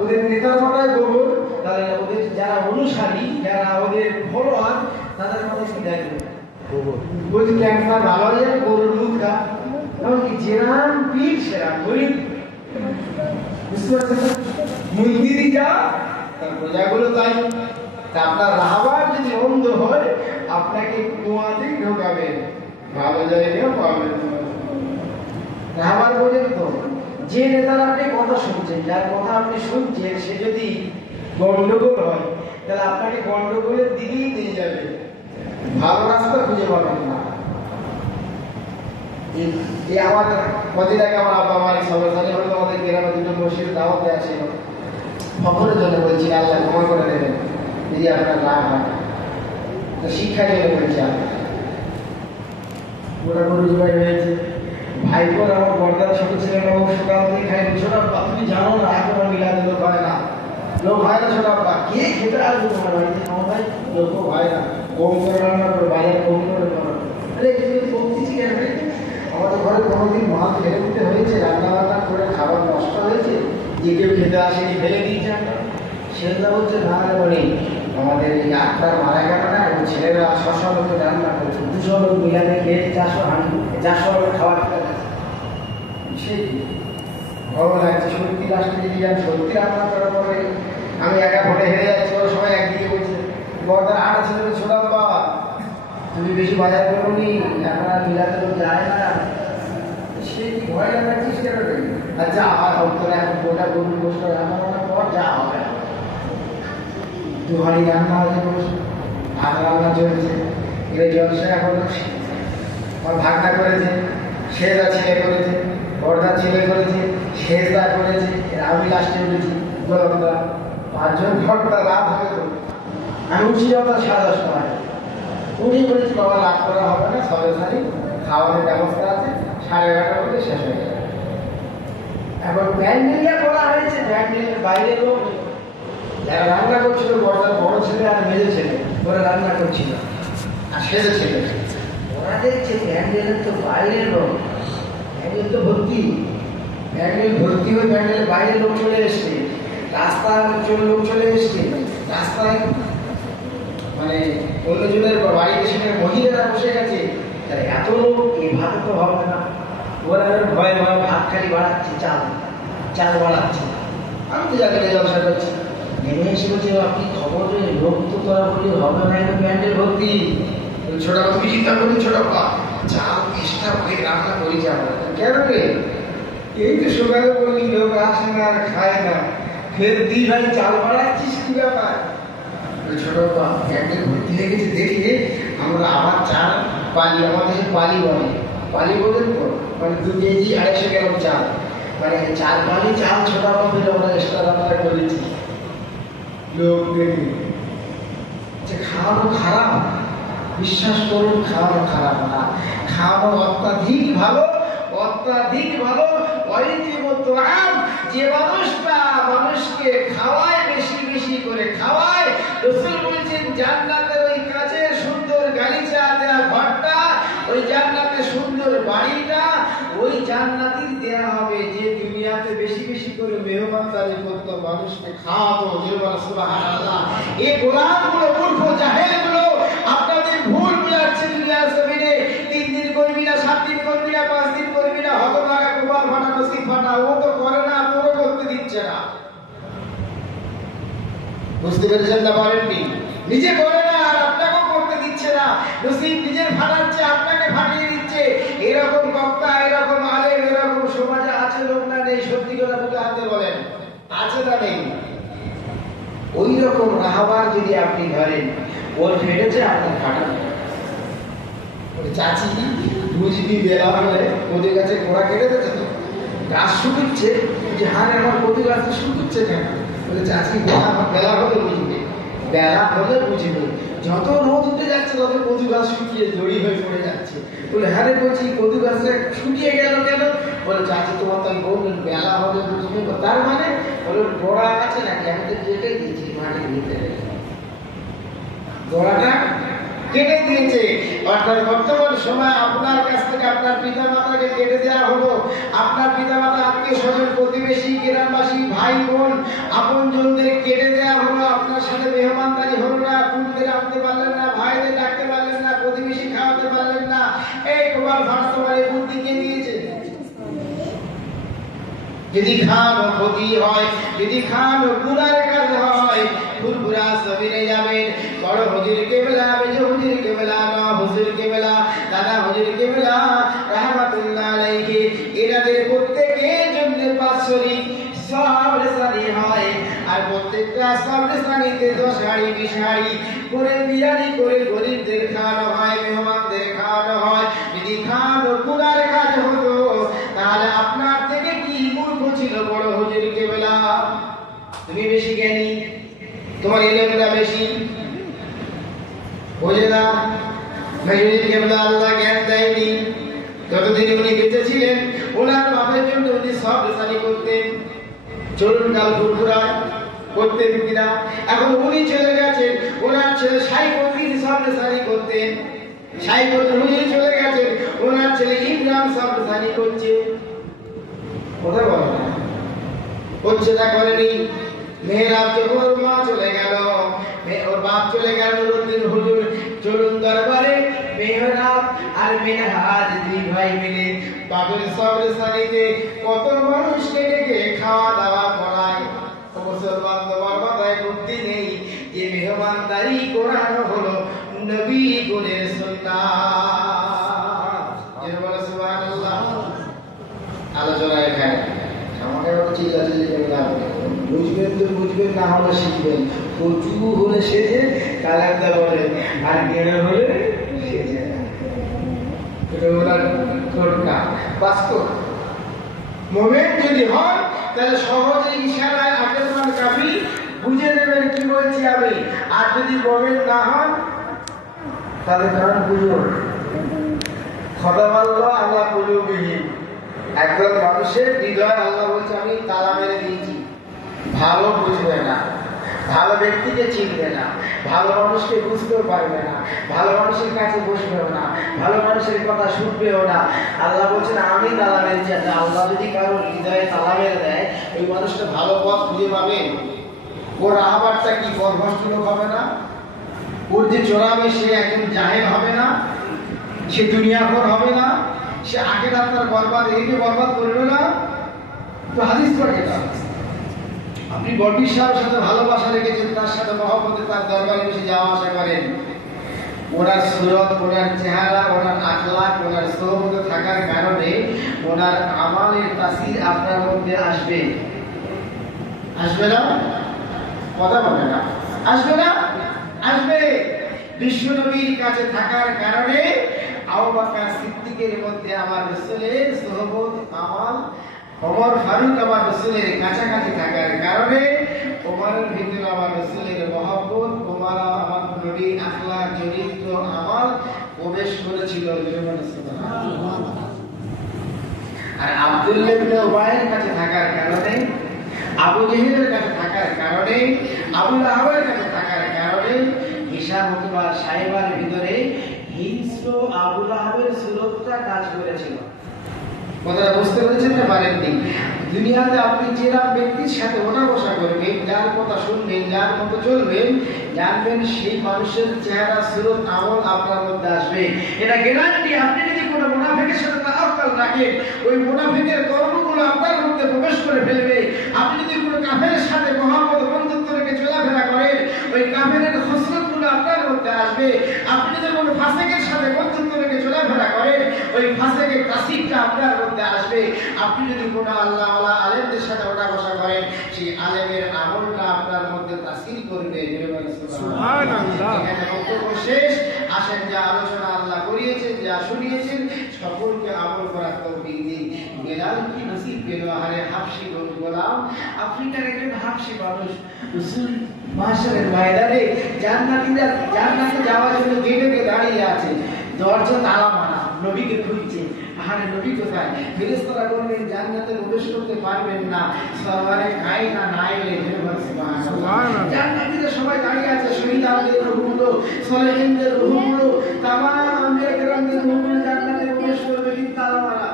ওদের নেতার মাথায় গোবর, তাহলে ওদের যারা অনুসারী, যারা ওদের ফলোয়ার, তাদের মাথায় কি দেখবে? গোবর। বলছি ক্যান্সার ভালো হয়ে যাবে গরুর দুধ খা, এমনকি যেরাম পীর সেরাম গরিব, বুঝতে পারছেন? মন্দিরই যা, তার প্রজাগুলো তাই। আপনার রাহাবার যদি অন্ধ হয়, আপনাকে কুয়াতেই ঢোকাবে, ভালো জায়গা পাবেন। রাহাবার বোঝেন তো, যে নেতার আপনি কথা শুনছেন, যার কথা আপনি শুনছেন, সে যদি গন্ডগোল হয়, তাহলে আপনাকে গন্ডগোলের দিকেই নিয়ে যাবে, ভালো রাস্তা খুঁজে পাবেন না। এই আমাদের কদিন আগে আমার আব্বা আমার সবাই হয়তো আমাদের গ্রামে দুটো মসজিদ দাওয়াতে আসে, ফখরের জন্য বলছি আল্লাহ ক্ষমা করে দেবেন যদি আপনার লাভ হয়, তো শিক্ষার জন্য বলছি। গোটা গরু জবাই হয়েছে। ভাইপোর আমার বর্দার ছোট ছেলেরা ও সকাল থেকে খাইনি। ছোট আব্বা তুমি জানো না এখনো মিলাদে লোক হয় না, লোক হয় না। ছোট আব্বা কে খেতে আসবে তোমার বাড়িতে? আমার ভাই লোক হয় না, কম করে রান্না করো, বাজার কম করে করো। আরে এগুলো বলতেছি কেন? আমাদের ঘরে কোনোদিন মাছ ফেলে দিতে হয়েছে? রান্না বান্না করে খাবার নষ্ট হয়েছে যে কেউ খেতে আসেনি ফেলে দিয়েছে আমরা? সেটা হচ্ছে না মানে আমাদের এই আত্মার মারা গেল না, এবং ছেলেরা 600 লোকের রান্না করছে, 200 লোক মিলানে খেয়ে 400 লোকের খাবার খেতে গেছে। সে ভালো লাগছে সত্যি। লাস্টে যদি আমি সত্যি রান্না করার পরে আমি একা ভোটে হেরে যাচ্ছি, ওরা সবাই একদিকে বলছে বর্দার আটা ছিল ছোট বাবা তুমি বেশি বাজার করো নি, এখন আর মিলাতে লোক যায় না। সে কি ভয় লাগার চেষ্টা করে? আচ্ছা আমার ভক্তরা এখন গোটা গরুর গোষ্ঠ রান্না করার পর যা হবে, দুহারি রান্না হয়েছে, ভাত রান্না চলছে, এবার জলসা এখন আমার ভাগনা করেছে, সেদা ছেলে করেছে, বর্দা ছেলে করেছে, সেদা করেছে, আমি লাস্টে উঠেছি গোলন্দা। 5 জন ভক্তা রাত হয়ে গেল। আমি উঠছি যখন 10:30 সময় উঠে বলেছি বাবা রাত করা হবে না, সবে সারি খাওয়ানোর ব্যবস্থা আছে, 11:30 বলে শেষ হয়ে যাবে। এখন প্যান্ডেলিয়া করা হয়েছে, প্যান্ডেলের বাইরে লোক যারা রান্না করছিল, বড়দার বড় ছেলে আর মেজো ছেলে, ওরা রান্না করছিল, আর সেজো ছেলে ওরা দেখছে প্যান্ডেলের তো বাইরের লোক, প্যান্ডেল তো ভর্তি, প্যান্ডেল ভর্তি হয়ে প্যান্ডেলের বাইরে লোক চলে এসছে, রাস্তায় লোক চলে এসছে, রাস্তায় মানে অন্যজনের বাড়িতে সেখানে মহিলারা বসে গেছে। তাহলে এত লোক এভাবে তো হবে না। ওরা ভয়ে ভয়ে ভাত খালি বাড়াচ্ছে, চাল বাড়াচ্ছে। আমি তো যাকে ব্যবসা করছি নেমে এসে বলছে আপনি খবর লোক তো তোরা বললে হবে না, কিন্তু প্যান্ডেল ভর্তি। ছোট তুমি চিন্তা করি ছোট চাল চেষ্টা করে রান্না করি যাবো কেন রে? এই তো সকালে বললি লোক আসে না আর খায় না, ফের 2 ভাই চাল বাড়াচ্ছিস কি ব্যাপার? ছোট প্যান্ডেল ভর্তি হয়ে গেছে দেখে আমরা আবার চাল পালি, আমাদের পালি বলে, পালি বলেন তো মানে 2 কেজি 250 গ্রাম চাল, মানে 4 পালি চাল ছোট পেলে আমরা এক্সট্রা রান্না করেছি। লোক দেখে খাওয়ানো খারাপ, বিশ্বাস করুন খাওয়ানো খারাপ না, খাওয়ানো অত্যাধিক ভালো, অত্যাধিক ভালো। যে মানুষটা মানুষকে খাওয়ায়, বেশি বেশি করে খাওয়ায়, রাসূল বলেছেন জান্নাতের ওই কাছে সুন্দর গালিচা দেয়া ঘরটা, ওই জান্নাতে সুন্দর বাড়িটা, ওই জান্নাতি দেয়া হবে যে দুনিয়াতে বেশি বেশি করে মেহমানদারি করত, মানুষকে খাওয়াতো। সুবহানাল্লাহ। এই গোলামগুলো, মূর্খ জাহেলগুলো আপনাদের ভুল বুঝাচ্ছে দুনিয়ার জমিনে। 3 দিন করবি না, 7 দিন করবি না, 5 দিন করবি না, হতভাগা গোপাল ফাটা নসিব ফাটা, ও তো করে না, তোরও করতে দিচ্ছে না। বুঝতে পেরেছেন না? পারেননি? নিজে করে না আর আপনাকেও করতে দিচ্ছে না, নসিব নিজের ফাটাচ্ছে, আপনাকে ফাটিয়ে দিচ্ছে। এরকম বক্তা, এরকম আলেম, এরকম সমাজে আছে লোক না নেই? সত্যি কথা বলে হাতে বলেন, আছে না নেই? ওই রকম রাহবার যদি আপনি ধরেন, ওর ফেটেছে আপনার ফাটানো। চাচি বুঝবি বেলা হলে ওদের কাছে ঘোড়া কেটে দিতে তো গাছ শুকুচ্ছে, যে হ্যাঁ আমার কদু গাছ শুকুচ্ছে কেন? বলে চাচি বেলা হলে বুঝবে, বেলা হলে বুঝবে। যত রোদ উঠে যাচ্ছে তত কদু গাছ শুকিয়ে জড়ি হয়ে পড়ে যাচ্ছে। বলে হ্যাঁ রে বলছি কদু গাছটা শুকিয়ে গেল কেন? বলে চাচি তোমার তো বলবেন বেলা হলে বুঝবে। তার মানে বলে গোড়া আছে নাকি? আমি তো কেটে দিয়েছি মাটির ভিতরে, গোড়াটা কেটে দিয়েছে। অর্থাৎ বর্তমান সময় আপনার কাছ থেকে আপনার পিতা মাতাকে কেটে দেওয়া হলো, আপনার পিতা মাতা, আত্মীয় স্বজন, প্রতিবেশী, গ্রামবাসী, ভাই বোন, আপন জনদের কেটে দেওয়া হলো। আপনার সাথে মেহমানদারি হলো না, কুলদের আনতে পারলেন না, ভাইদের ডাকতে পারলেন না, প্রতিবেশী খাওয়াতে পারলেন না। এই গোপাল ভাড়া তোমার এই বুদ্ধি কে দিয়েছে? যদি খান ক্ষতি হয়, যদি খান গুনার কাজ হয়, ফুরফুরা জমিনে যাবেন। বড় হুজুর কেবলা, মেজ হুজুর কেবলা, নওয়াব হুজুর কেবলা, দাদা হুজুর কেবলা রাহমাতুল্লাহ আলাইহি, এনাদের প্রত্যেকের জন্য 5 শরীক সবরে সারি হয়। আর প্রত্যেকটা সবরে সারিতে 10 হাড়ি 20 হাড়ি করে বিরিয়ানি করে গরিবদের খাওয়ানো হয়, মেহমানদের খাওয়ানো হয়। যদি খান গুনার কাজ হতো তাহলে আপনার থেকে কি মূর্খ ছিল বড় হুজুর কেবলা? তুমি বেশি জ্ঞানী, তোমার ইলমটা বেশি, বোঝে না। মেজুরি কেবলা আল্লাহ জ্ঞান দেয়নি, ততদিন উনি বেঁচে ছিলেন, ওনার বাপের জন্য উনি সব রেসানি করতেন, চলুন কাল ফুরফুরায় করতেন কিনা। এখন উনি চলে গেছেন, ওনার ছেলে সাইফুদ্দিন সব রেসানি করতেন, সাইফুদ্দিন উনি চলে গেছেন, ওনার ছেলে ইমরান সব রেসানি করছে। কথা বলো না, হচ্ছে না, করেনি। মেহরাব যখন ওর মা চলে গেল, ওর বাপ চলে গেল, নুরুদ্দিন হুজুর চলুন দরবারে। মেহরাব আর মেহরাজ দুই ভাই মিলে বাপের সবরে সানিতে কত মানুষকে ডেকে খাওয়া দাওয়া করায়। মুসলমান তোমার মাথায় বুদ্ধি নেই যে মেহমানদারি করানো হলো নবী গুণের সুন্নাত। এর বলে সুবহানাল্লাহ। আলোচনা এখানে আমাকে চিল্লাচিল্লি করে লাভ নেই। বুঝবেন তো বুঝবেন, না হলে শিখবেন। কচু হলে সেজে কালাকদা বলে, আর গেড়ে হলে সেজে না। এটা ওনার টোটকা, বাস্তব। মোমেন যদি হন তাহলে সহজে ইশারায় আকেলমান কাফি বুঝে নেবেন কি বলছি আমি। আর যদি মোমেন না হন তাহলে কারণ বুঝুন, খোদা আল্লাহ আল্লাহ কুলুবিহীন। একদল মানুষের হৃদয় আল্লাহ বলছে আমি তালা মেরে দিয়েছি। ভালো বুঝবে না, ভালো ব্যক্তিকে চিনবে না, ভালো মানুষকে বুঝতেও পারবে না, ভালো মানুষের কাছে বসবেও না, ভালো মানুষের কথা শুনবেও না। আল্লাহ বলছেন আমি তালা মেরেছি। আল্লাহ যদি কারো হৃদয়ে তালা মেরে দেয়, ওই মানুষটা ভালো পথ খুঁজে পাবে? ওর আহ্বানটা কি পথভ্রষ্ট লোক হবে না? ওর যে চোরাবে সে একজন জাহেল হবে না? সে দুনিয়াখোর হবে না? সে আগের আপনার বরবাদ একে বরবাদ করবে না? তো হাদিস পড়ে এটা আপনি বড়বীর সাহেবের সাথে ভালোবাসা রেখেছেন, তার সাথে মহব্বতে তার দরবারে বেশি যাওয়া আসা করেন। ওনার সুরত, ওনার চেহারা, ওনার আখলাক, ওনার সোহবতে থাকার কারণে ওনার আমালের তাসির আপনার মধ্যে আসবে। আসবে না? কথা বলে না, আসবে না? আসবে। বিশ্ব নবীর কাছে থাকার কারণে আবু বকর সিদ্দিকের মধ্যে আমার রাসূলের সোহবত, আমাল, ওমর ফারুক আমার রাসূলের কাছাকাছি থাকার কারণে ওমরের ভিতরে আমার রাসূলের মহব্বত, ওমর আমার নবীর আখলাক, চরিত্র, আমাল প্রবেশ করেছিল। আর আব্দুল্লাহ ইবনে উবাইয়ের কাছে থাকার কারণে, আবু জেহেলের কাছে থাকার কারণে, আবু লাহাবের কাছে থাকার কারণে হিসাব অথবা সাইবার ভিতরে হিংস্র আবু লাহাবের সুরতটা কাজ করেছিল। কথাটা বুঝতে পেরেছেন না পারেননি? দুনিয়াতে আপনি যেরকম ব্যক্তির সাথে ওঠা বসা করবেন, যার কথা শুনবেন, যার মতো চলবেন, জানবেন সেই মানুষের চেহারা, সুরত, আমল আপনার মধ্যে আসবে। এটা গ্যারান্টি। আপনি যদি কোনো মুনাফিকের সাথে তাআক্কুল রাখেন, ওই মুনাফিকের কর্মগুলো আপনার মধ্যে প্রবেশ করে ফেলবে। আপনি যদি কোনো কাফেরের সাথে মহব্বত, বন্ধুত্ব রেখে চলাফেরা করেন, ওই কাফেরের খসলতগুলো আপনার মধ্যে আসবে। আপনি যদি কোনো ফাসিকের সাথে বন্ধুত্ব রেখে চলাফেরা করেন, ওই ফাসিকের তাসিরটা আপনার মধ্যে আসবে। আপনি যদি কোনো আল্লাহওয়ালা আলেমদের সাথে ওঠা বসা করেন, সেই আলেমের আমলটা আপনার মধ্যে তাসির করবে। সুবহানাল্লাহ। এখানে বক্তব্য শেষ। আসেন, যা আলোচনা আল্লাহ করিয়েছেন, যা শুনিয়েছেন, সকলকে আমল করার তৌফিক দিন। বেলাল কি নসিব পেল? আরে হাবশি গোলাম, আফ্রিকার একজন হাবশি মানুষ রাসূল মাহশারের ময়দানে জান্নাতীরা জান্নাতে যাওয়ার জন্য গেটে দাঁড়িয়ে আছে, দরজা তালা মারা, নবীকে খুঁজছে। আরে নবী কোথায়? ফেরেশতারা বললেন জান্নাতে প্রবেশ করতে পারবেন না, সরওয়ারে কায়না নাইলে। সুবহানাল্লাহ। জান্নাতীরা সবাই দাঁড়িয়ে আছে, শহীদদের রূহগুলো, সালেহিনদের রূহগুলো, তামাম আম্বিয়া কেরামদের রূহগুলো জান্নাতে প্রবেশ করবে, কিন্তু তালা মারা।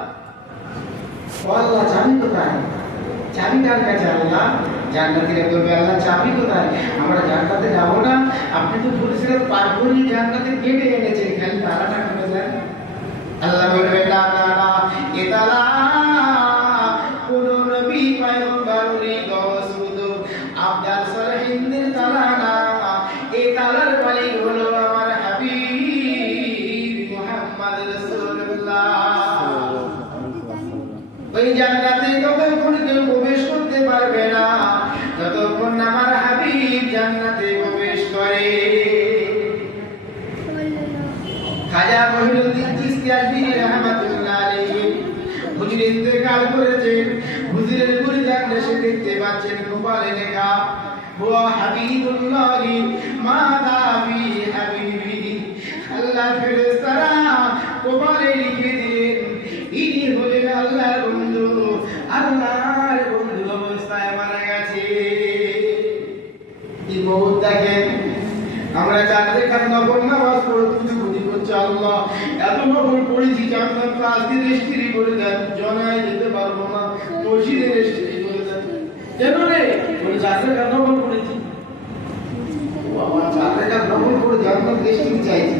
আল্লাহ চাবি কোথায়? চাবি কার কাছে? আল্লাহ। জান্নাতীরা বলবে আল্লাহ চাবি কোথায়? আমরা জান্নাতে যাব না, আপনি তো বলেছিলেন পার করিয়ে জান্নাতের গেটে এনেছেন, খালি তালাটা খুলে দেন। আল্লাহ বলবে না না না, এ তালা কোন নবী পয়গম্বর গৌস কুতুব আবদাল সালেহিনদের তালা না, এই তালার মালিক হলো আমার হাবিব মুহাম্মদ রাসূলুল্লাহ। ওই জান্নাতে ততক্ষণ কেউ প্রবেশ করতে পারবে না যতক্ষণ আমার হাবিব জান্নাতে প্রবেশ করে। খাজা মঈনুদ্দিন চিশতি আজমিরি রাহমাতুল্লাহ আলাইহি হুজুর ইন্তেকাল করেছেন। হুজুরের গুরুদান দেশে দেখতে পাচ্ছেন কপালে লেখা হুয়া হাবিবুল্লাহ মাদা ফি হাবিবি। আল্লাহ ফেরেশতারা কপালে লিখে দিলেন এত নকল পড়েছি জানতাম তো আজকে রেজিস্ট্রি করে দেন, জনায় যেতে পারবো না, মসজিদে রেজিস্ট্রি করে দেন। কেন রে? বলে 4 টাকা নকল পড়েছি। আমার 4 টাকা নকল করে জানতাম রেজিস্ট্রি চাইছি।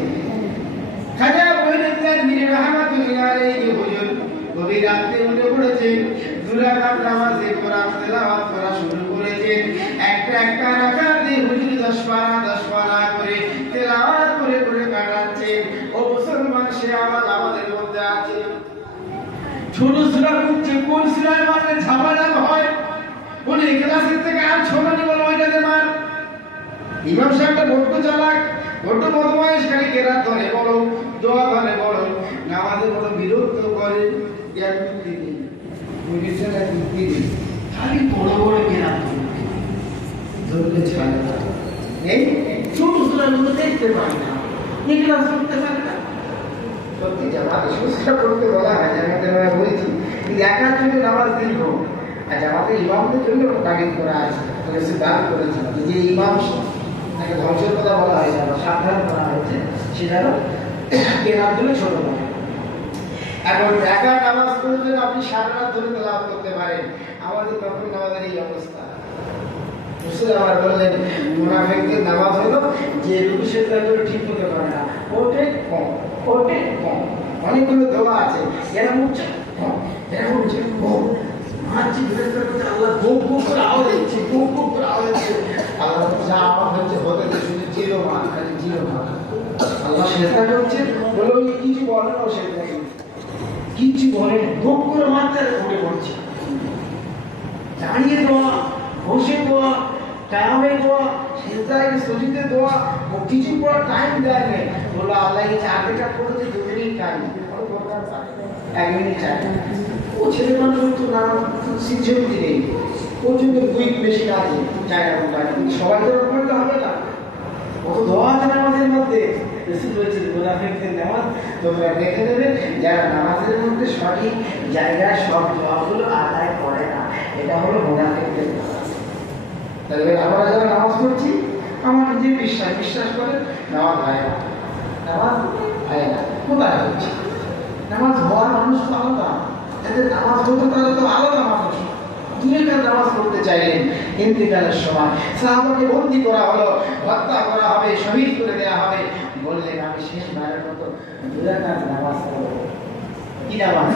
খাজা মঈনুদ্দিন মীর রহমাতুল্লাহ আলাইহি হুজুর গভীর রাতে উঠে পড়েছেন, 2 রাকাত নামাজে কোরআন তেলাওয়াত করা শুরু করেছেন। একটা একটা রাকাতে হুজুর 10 পারা করে তেলাওয়াত করে করে কাটাচ্ছেন। ও মুসলমান, সে আওয়াজ আমাদের মধ্যে আছে। ছোট সূরা পড়ছে, কোন সূরায় মারলে ঝামেলা হয়? বলে ইখলাসের থেকে আর ছোট নি, বলে ওইটাতে মার। ইমাম সাহেবটা বড্ড চালাক, বড্ড বদমাইশ, খালি কেরাত ধরে বলো, দোয়া ধরে বলো, নামাজে বড় বিরক্ত করে। খালি বড় বড় কেরাত ধরলে ছাড়ে না। এই ছোট সূরাগুলো দেখতে পাই না, ইখলাস করতে পারে না। সত্যি জামাতে সুস্থা করতে বলা হয়, জামাতে আমরা বলছি কিন্তু একার জন্য নামাজ দীর্ঘ, আর জামাতে ইমামদের জন্য তাগিদ করা আছে, সে দান করেছে যে ইমাম তাকে ধ্বংসের কথা বলা হয়েছে, সাবধান করা হয়েছে, সেটারও কেনারগুলো ছোট নয়। এখন একা নামাজ পড়লে আপনি সারা রাত ধরে তেলাওয়াত করতে পারেন। আমাদের তখন আমাদের এই অবস্থা। মুসলিম আমার বললেন মুনাফিকদের নামাজ হলো যে রুকু সেজদাগুলো ঠিক মতো করে না, ওঠে কম, ওঠে কম। অনেকগুলো দোয়া আছে, এরা উঠছে কম, এরা উঠছে কম। মাঝে বিরক্ত করতে আল্লাহ বুক বুক করে আওয়াজ দিচ্ছে, বুক বুক করে আওয়াজ দিচ্ছে। আল্লাহ যা আওয়াজ হচ্ছে হতে শুধু জিরো মান, খালি জিরো মান। আল্লাহ সেজদা করছে বলে ওই কিছু বলে না, সেজদা কিচ্ছু বলেন, বুক করে মারতে উঠে পড়ছে। দাঁড়িয়ে দোয়া, বসে দোয়া, টাইমে দোয়া, সেজদায় সজিদে দোয়া, ও কিছু পড়া টাইম দেয় নেই। বললো আল্লাহ এই 4 টাকা পড়তে 2 মিনিট টাইম, 1 মিনিট টাইম। ও ছেলে মানুষ তো না সিনসিয়ারিটি নেই, ও জন্য কুইক বেশি কাজে জায়গা কোনটা, কিন্তু সবাই তো করতে হবে না। কত দোয়া আছে নামাজের মধ্যে। রাসূল বলেছেন মুনাফিকদের নামাজ তোমরা দেখে নেবে, যারা নামাজের মধ্যে সঠিক জায়গায় সব দোয়াগুলো আদায় করে না, এটা হলো মুনাফিকদের নামাজ। তাহলে আমরা যারা নামাজ পড়ছি, আমার নিজের বিশ্বাস করে নামাজ হয় না, নামাজ হয় না। কোথায় হচ্ছে নামাজ হওয়ার মানুষ তো আলাদা, এদের নামাজ হতো তারা তো আলাদা মানুষ। দুনিয়ার নামাজ পড়তে চাইলেন, ইন্তেকালের সময় সাহাবাকে বন্দী করা হলো, হত্যা করা হবে, শহীদ করে দেওয়া হবে। বললেন আমি শেষবারের মতো 2 রাকাত নামাজ পড়ব। কি নামাজ?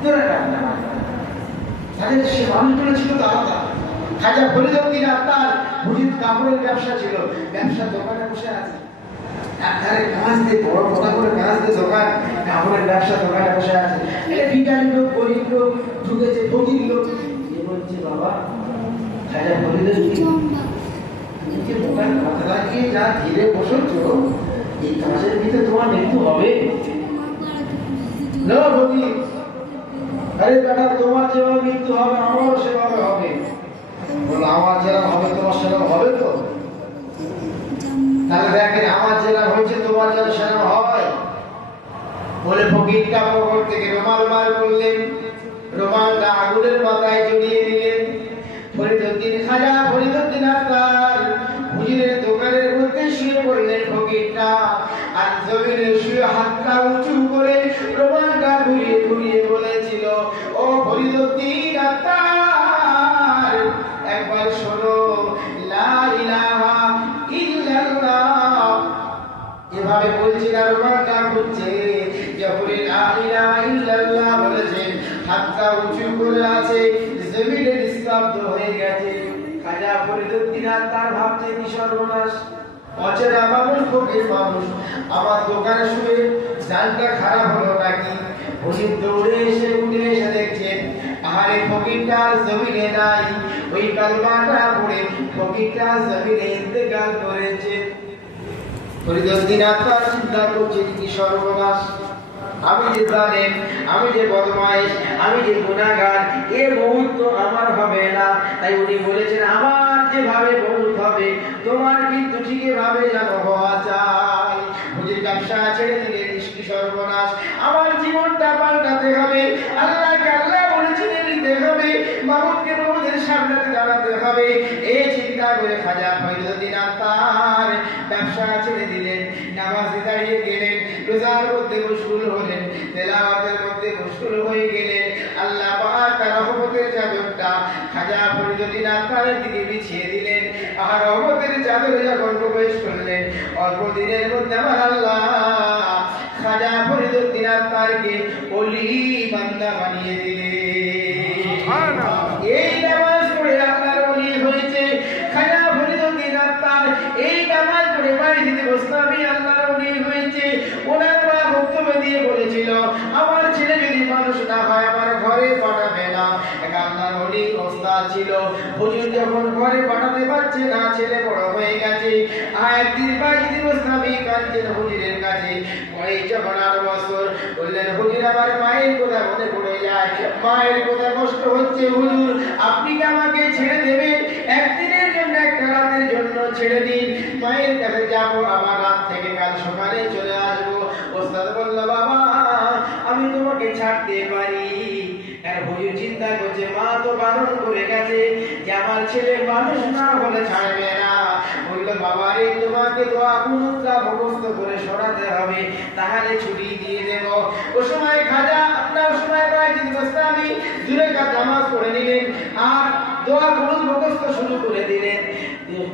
2 রাকাত নামাজ। তাহলে সে মানুষগুলো ছিল তো আলাদা। খাজা ফরিদউদ্দিন আত্মার হুজুর কাপড়ের ব্যবসা ছিল, ব্যবসা দোকানে বসে আছে, একধারে কাঁচ দিয়ে বড় কথা করে কাঁচ দিয়ে দোকান, কাপড়ের ব্যবসা দোকানে বসে আছে। এটা ভিখারি লোক, গরিব লোক ঢুকেছে, ফকির লোক। এ বলছে বাবা খাজা ফরিদউদ্দিন, তুমি যে দোকান কথা লাগিয়ে যা ধীরে বসেছ, এই কাজের ভিতরে তোমার মৃত্যু হবে না। বলি আরে বেটা, তোমার যেভাবে মৃত্যু হবে আমারও সেভাবে হবে। বলো আমার যেরকম হবে তোমার সেরকম হবে তো? তাহলে দেখেন আমার যেরকম হয়েছে তোমার যেন সেরকম হয়। বলে ফকিরটা পকেট থেকে রুমাল বার করলেন, রুমালটা আগুনের মাথায় জড়িয়ে দিলেন। ফরিদউদ্দিন খাজা ফরিদউদ্দিন আত্মার হুজুরের দোকানের মধ্যে শুয়ে পড়লেন ফকিরটা, আর জমিনে শুয়ে হাতটা উঁচু করে রুমালটা ঘুরিয়ে ঘুরিয়ে বলেছিল, ও ফরিদউদ্দিন আত্মার, একবার শোনো, লা ইলাহা ইল্লাল্লাহ। এভাবে বলছিল, রুমালটা ঘুরছে, যখন লা ইলাহা ইল্লাল্লাহ বলেছেন, হাতটা উঁচু করে আছে, জমিনে নিস্তব্ধ হয়ে গেছে। খাজা ফরিদউদ্দিন আত্মার ভাবছে কি সর্বনাশ, অচেনা মানুষ, ফকির মানুষ আমার দোকানে শুয়ে জানটা খারাপ হলো নাকি। হুজুর দৌড়ে এসে উঠে এসে দেখছেন আরে ফকিরটা জমিনে নাই, ওই কালমাটা পড়ে ফকিরটা জমিনে ইন্তেকাল করেছে। ফরিদউদ্দিন আত্মা চিন্তা করছে কি সর্বনাশ, আমি যে জালেম, আমি যে বদমাইশ, আমি যে গুনাহগার, এ মউত তো আমার হবে না। তাই উনি বলেছেন আমার যেভাবে মউত হবে তোমার কিন্তু ঠিক এভাবে যেন হওয়া চাই। হুজুর ব্যবসা ছেড়ে দিলেন, কি সর্বনাশ, আমার জীবনটা পাল্টাতে হবে, আল্লাহকে আল্লাহ বলেছেন নিতে হবে, মাবুদকে মাবুদের সামনে দাঁড়াতে হবে। এই চিন্তা করে খাজা ফরিদউদ্দিন আত্মার ব্যবসা ছেড়ে দিলেন, নামাজে দাঁড়িয়ে গেলেন, রোজার মধ্যে বসে মশগুল হলেন, তেলাওয়াতের মধ্যে মশগুল হয়ে গেলেন। আল্লাহ পাক তার রহমতের চাদরটা খাজা ফরিদুদ্দীন আত্মারের দিকে বিছিয়ে দিলেন। আর রহমতের চাদরে যখন প্রবেশ করলেন, অল্প দিনের মধ্যে আমার আল্লাহ খাজা ফরিদুদ্দীন আত্মারকে ওলি বান্দা বানিয়ে দিলেন। এই নামাজ পড়ে আল্লাহর ওলি হয়েছে খাজা ফরিদুদ্দীন আত্মার। এই নামাজ পড়ে বাইজিদ গোস্তামি আল্লাহর ওলি হয়েছে। ওনার মা বক্তব্য দিয়ে বলেছিল, আমার ছেলে যদি মানুষ না হয় আমার ঘরে পাঠাবে না। এক আল্লাহর ওলি ওস্তাদ ছিল। হুজুর যখন ঘরে পাঠাতে পারছে না, ছেলে বড় হয়ে গেছে, একদিন বাইজিদ গোস্তামি কাঁদছেন হুজুরের কাছে। বয়স যখন 8 বছর, বললেন হুজুর আমার মায়ের কথা মনে পড়ে যায়, মায়ের কথা কষ্ট হচ্ছে হুজুর, আপনি কি আমাকে ছেড়ে দেবেন? একদিনের জন্য, একটা রাতের জন্য ছেড়ে দিন, মায়ের কাছে যাব, আবার রাত থেকে কাল সকালে চলে আসবো। ওস্তাদ বলল, বাবা আমি তোমাকে ছাড়তে পারি। আর হুজুর চিন্তা করছে, মা তো বারণ করে গেছে যে আমার ছেলে মানুষ না হলে ছাড়বে না। বলল, বাবা রে তোমাকে তো আপুনটা মুখস্থ করে শোনাতে হবে, তাহলে ছুটি দিয়ে দেব। ও সময় খাজা আপনার সময় বাইজিদ গোস্তামি 2 রাকাত নামাজ পড়ে নিলেন আর দোয়া কুনুত মুখস্থ শুরু করে দিলেন।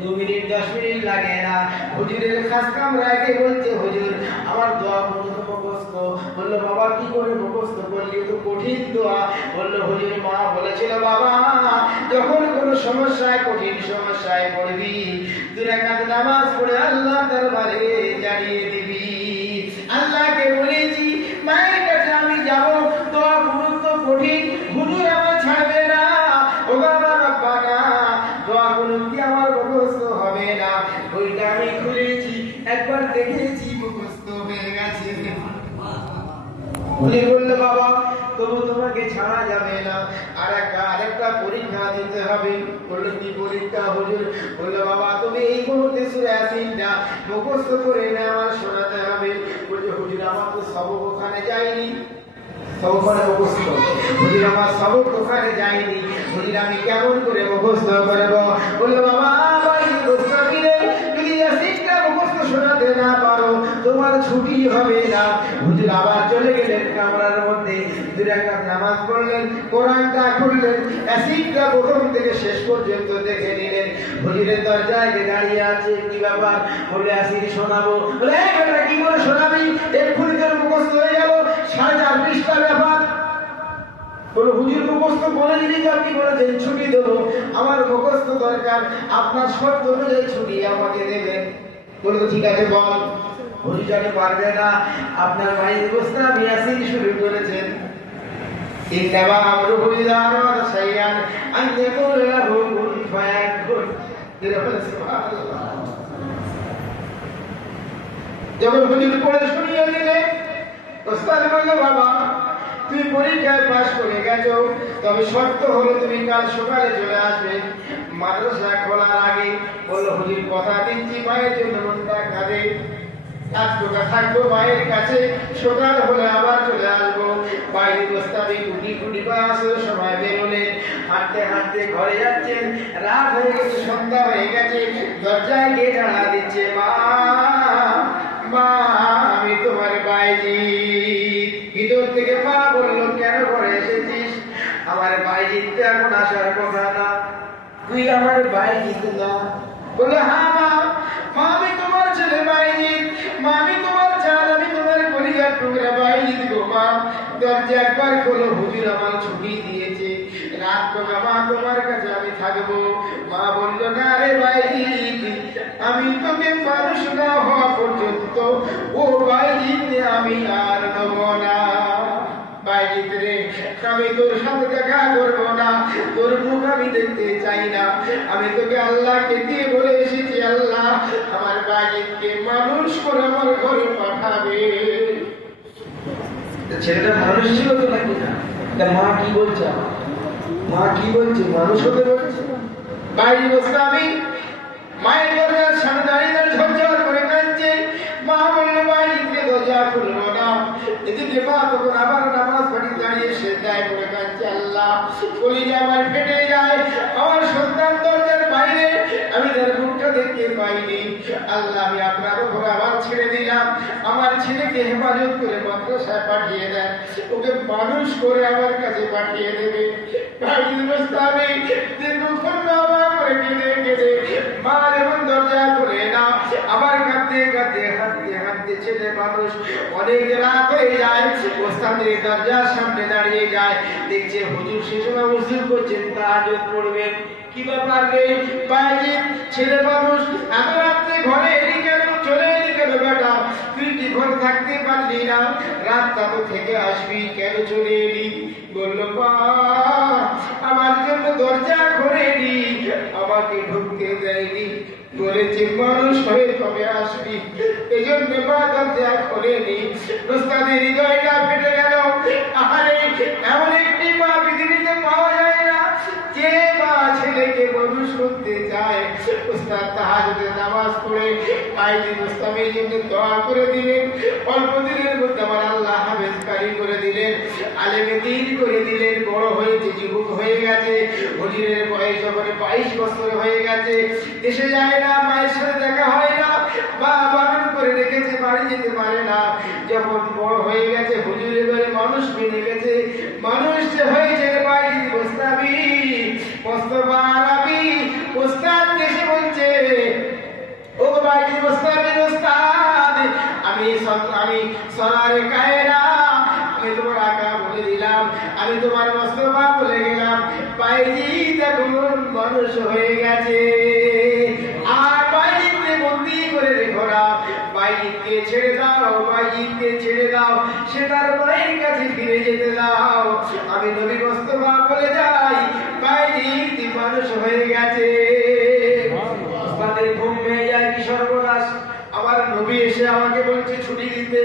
2 মিনিট 10 মিনিট লাগে না, হুজুরের খাস কামরায় বলছে, হুজুর আমার দোয়া কুনুত মুখস্থ। বলল, বাবা কি করে মুখস্থ করলি? তো কঠিন দোয়া। বলল, হুজুর মা বলেছিল বাবা যখন কোন সমস্যায়, কঠিন সমস্যায় পড়বি 2 রাকাত নামাজ পড়ে আল্লাহর দরবারে জানিয়ে দিবি। আল্লাহকে বলেছি মায়ের কাছে আমি যাব, দোয়া কুনুত কঠিন, হুজুর আমার ছাড়বে না। ও বাবা রব্বানা, দোয়া কুনুত কি আমার মুখস্থ হবে না? ওইটা আমি খুলেছি, একবার দেখেছি মুখস্থ হয়ে গেছে। উনি বলল, বাবা তবু তোমাকে ছাড়া যাবে না, আরেকটা পরীক্ষা দিতে হবে। বলল, কি পরীক্ষা হুজুর? বলল, বাবা তুমি এই মুহূর্তে সূরা ইয়াসিনটা মুখস্থ করে না আমার শোনাতে হবে। বলল, হুজুর আমার তো সবক ওখানে যায়নি, সবক মুখস্থ, হুজুর আমার সবক ওখানে যায়নি, হুজুর আমি কেমন করে মুখস্থ করব? বলল, বাবা যদি ইয়াসিনটা মুখস্থ শোনাতে না পারো তোমার ছুটি হবে না। হুজুর আবার চলে গেলেন কামরার মধ্যে, 2 রাকাত নামাজ পড়লেন, কোরআনটা খুললেন, ইয়াসিনটা প্রথম থেকে শেষ পর্যন্ত দেখে নিলেন। হুজুরের দরজায় দাঁড়িয়ে আছে, কি ব্যাপার? বলে, ইয়াসিন শোনাবো। বলে, এই বেটা কি করে শোনাবি? এক্ষুনি তোর মুখস্থ হয়ে গেল 4.5 পৃষ্ঠা ব্যাপার। বলে, হুজুর মুখস্থ বলে দিলি তো আপনি বলেছেন ছুটি দেবো, আমার মুখস্থ দরকার, আপনার শর্ত অনুযায়ী ছুটি আমাকে দেবেন। বলে, তো ঠিক আছে বল। হুজুর জানে পারবে না, আপনার বাইজিদ গোস্তামি ইয়াসিন শুরু করেছেন। ইন্নামা আমরুহু ইযা আরাদা শাইআন আন ইয়াকুলা লাহু কুন ফায়াকুন। সুবহানাল্লাহ। যখন হুজুর পড়ে শুনিয়ে দিলেন, ওস্তাদ বলল, বাবা তুমি পরীক্ষায় পাশ করে গেছো, তবে শর্ত হলো তুমি কাল সকালে চলে আসবে মাদ্রাসা খোলার আগে। বলল, হুজুর কথা দিচ্ছি মায়ের জন্য মনটা কাঁদে, আজকে থাকবো মায়ের কাছে, সকাল হলে আবার চলে আসবো। বাইজিদ গোস্তামি কুটি কুটি আসর সময় বেরোলেন, হাঁটতে হাঁটতে ঘরে যাচ্ছেন, রাত হয়ে গেছে, সন্ধ্যা হয়ে গেছে, দরজায় গিয়ে জানা দিচ্ছে, মা মা আমি তোমার বাইজিদ। ভিতর থেকে মা বলল, কেন ঘরে এসেছিস? আমার বাইজিদ তো এখন আসার কথা না, তুই আমার বাইজিদ না। বললো, হ্যাঁ মা, মা আমি তোমার ছেলে বাইজিদ, মা আমি তোমার চাল, আমি তোমার কলিজার টুকরা বাইজিদ গো মা। দরজা একবার খোলো, হুজুর আমার ছুটি দিয়েছে, রাত কবে মা তোমার কাছে আমি থাকবো। মা বলল, না রে বাইজিদ, আমি তোকে মানুষ না হওয়া পর্যন্ত ও বাইজিদ আমি আর নেব না। বাইজিদ রে, আমি তোর সাথে দেখা করবো না, তোর মুখ আমি দেখতে চাই না। আমি তোকে আল্লাহকে দিয়ে বলে এসেছি, আল্লাহ আমার বাইজিদকে মানুষ করে আমার ঘরে পাঠাবে। ছেলেটা মানুষ ছিল তো নাকি না? মা কি বলছে, মা কি বলছে, মানুষ হতে বলছে। বাইজিদ গোস্তামি মায়ের দরজার সামনে দাঁড়িয়ে ঝরঝর করে কাঁদছে। মা বলল, বাইজিদকে দরজা খুলবো না। এদিকে মা তখন আবার নামাজ পড়ে দাঁড়িয়ে সেজদায় পড়ে কাঁদছে, আল্লাহ কলিজা আমার ফেটে যায়, আমার সন্তান দরজার বাইরে, আমি তার মুখটা দেখতে পাইনি। আল্লাহ আমি আপনার উপর আবার ছেড়ে দিলাম, আমার ছেলেকে হেফাজত করে মাদ্রাসায় পাঠিয়ে দেন, ওকে মানুষ করে আমার কাছে পাঠিয়ে দেবে। দীর্ঘক্ষণ বাবা করে কেঁদে কেঁদে মা যখন দরজা করে না, আবার কাঁদতে কাঁদতে হাঁটতে হাঁটতে ছেলে মানুষ অনেক রাত হয়ে যায়, ওস্তাদের দরজার সামনে দাঁড়িয়ে যায়, দেখছে হুজুর সে সময় ওযু করছেন, তাহাজ্জুদ পড়বেন। কি ব্যাপার রে বাইজি, ছেলে মানুষ এত রাত্রে ঘরে এলি কেন, চলে এলি কেন বেটা? তুই কি ঘরে থাকতে পারলি না? রাতটা তো থেকে আসবি, কেন চলে এলি? বলল মা আমার জন্য দরজা খোলেনি, আমাকে ঢুকতে দেয়নি, বলেছে মানুষ হয়ে তবে আসবি, এই জন্য মা দরজা খোলেনি। ওস্তাদের হৃদয়টা ফেটে গেল। আরে এমন একটি মা পৃথিবীতে পাওয়া যায় না যে মা ছেলেকে মানুষ করতে চায়। ওস্তাদ তাহাজ্জুদের নামাজ পড়ে বাইজি মুস্তামির জন্য দোয়া করে দিলেন। অল্প দিনের মধ্যে আমার আল্লাহ হাফেজ কারি করে দিলেন, আলেমে দ্বীন করে দিলেন। বড় হয়েছে, যুবক হয়ে গেছে, হুজুরের বয়স যখন 22 বছর হয়ে গেছে। দেশে যায় না, মায়ের সাথে দেখা হয় না, মা বারণ করে রেখেছে, বাড়ি যেতে পারে না। যখন বড় হয়ে গেছে, হুজুরের ঘরে মানুষ বেড়ে গেছে, মানুষ হয়েছে বাইজি মুস্তামি মোস্তফা আরবি। ওস্তাদ এসে বলছে, ও বাইজি মুস্তামির ওস্তাদ, আমি সরারে কায়রা, আমি তোমার আকা বলে দিলাম, আমি তোমার মোস্তফা বলে গেলাম। বাইজি দেখুন মানুষ হয়ে গেছে, আর বাইজিকে বন্দি করে রেখো না, বাইজিকে ছেড়ে দাও, বাইজিকে ছেড়ে দাও, সে তার মায়ের কাছে ফিরে যেতে দাও। আমি নবী মোস্তফা বলে যাই, বাইজি মানুষ হয়ে গেছে। ওস্তাদের ঘুম ভেঙে যায়, কি সর্বনাশ! আমার নবী এসে আমাকে বলছে ছুটি দিতে,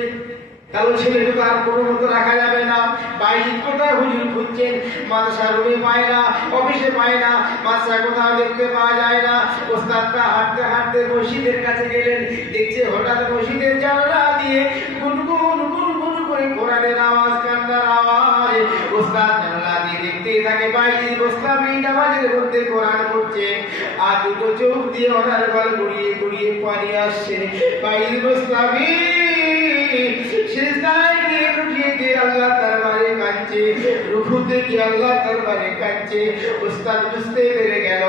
কারণ ছেলেকে তো আর কোনো মতো রাখা যাবে না। বাইরে কোথায় হুজুর খুঁজছেন, মাদ্রাসা রুমে পায় না, অফিসে পায় না, মাদ্রাসা কোথাও দেখতে পাওয়া যায় না। ওস্তাদটা হাঁটতে হাঁটতে মসজিদের কাছে গেলেন, দেখছে হঠাৎ মসজিদের জানালা দিয়ে গুনগুন গুনগুন করে কোরআনের আওয়াজ, কান্নার আওয়াজ। ওস্তাদ জানালা দিয়ে দেখতেই থাকে বাইরে মুস্তামি নামাজের মধ্যে কোরআন পড়ছে, আর দুটো চোখ দিয়ে ওনার গল গড়িয়ে গড়িয়ে পানি আসছে। বাইরে মুস্তামি সিজদায় গিয়ে রুকিয়ে গিয়ে আল্লাহ দরবারে কাঁদছে, রুকুতে গিয়ে আল্লাহ দরবারে কাঁদছে। ওস্তাদ বুঝতে পেরে গেল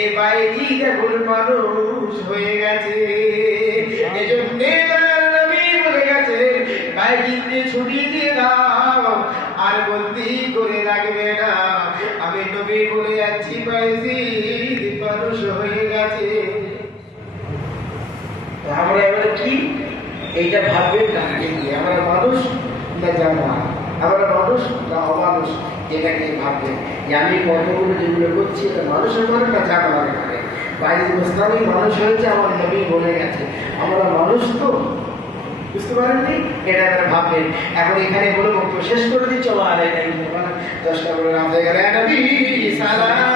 এ বাইজি দেখুন মানুষ হয়ে গেছে। এজন্য নবী বলে গেছে, বাইজিকে ছুটি দিয়ে দাও, আর বন্দি করে রাখবে না। আমি নবী বলে যাচ্ছি, বাইজি মানুষ হয়ে গেছে। আমরা এবারে কি এইটা ভাববেন না, আমরা মানুষ না জানোয়ার, আমরা মানুষ না অমানুষ, এটাকে ভাববেন যে আমি কর্মগুলো যেগুলো করছি এটা মানুষের করে না জানোয়ার করে। বাইরে মুস্তামি মানুষ হয়েছে, আমার নবী বলে গেছে আমরা মানুষ, তো বুঝতে পারেননি, এটা আপনারা ভাববেন। এখন এখানে বলে বক্তব্য শেষ করে দিই, চলো আর 10টা বলে রাত হয়ে গেল। নবী সালাম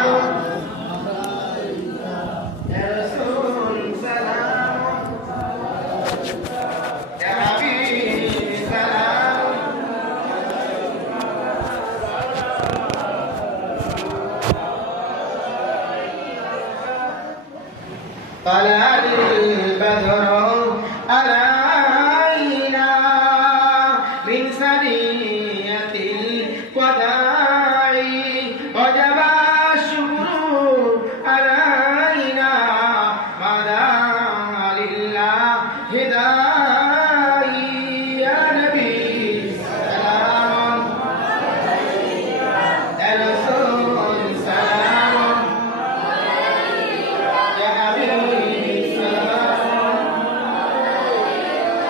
طلع البدر علينا من ثنية الوداع وجب الشكر علينا مدى لله داعي يا نبي سلام يا رسول سلام يا حبيبي سلام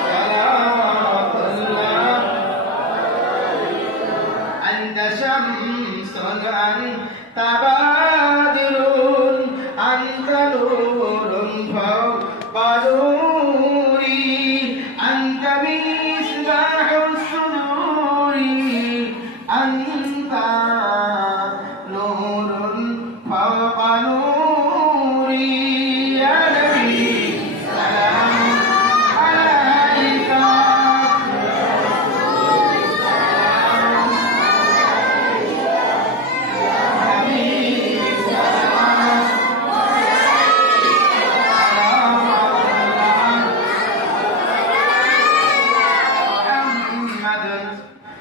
صلاة الله أنت شمس أنت بدر أنت نور فوق نوري أنت مصباح الصدور أنت نور فوق نوري يا نبي سلام عليك حبيبي سلام سلام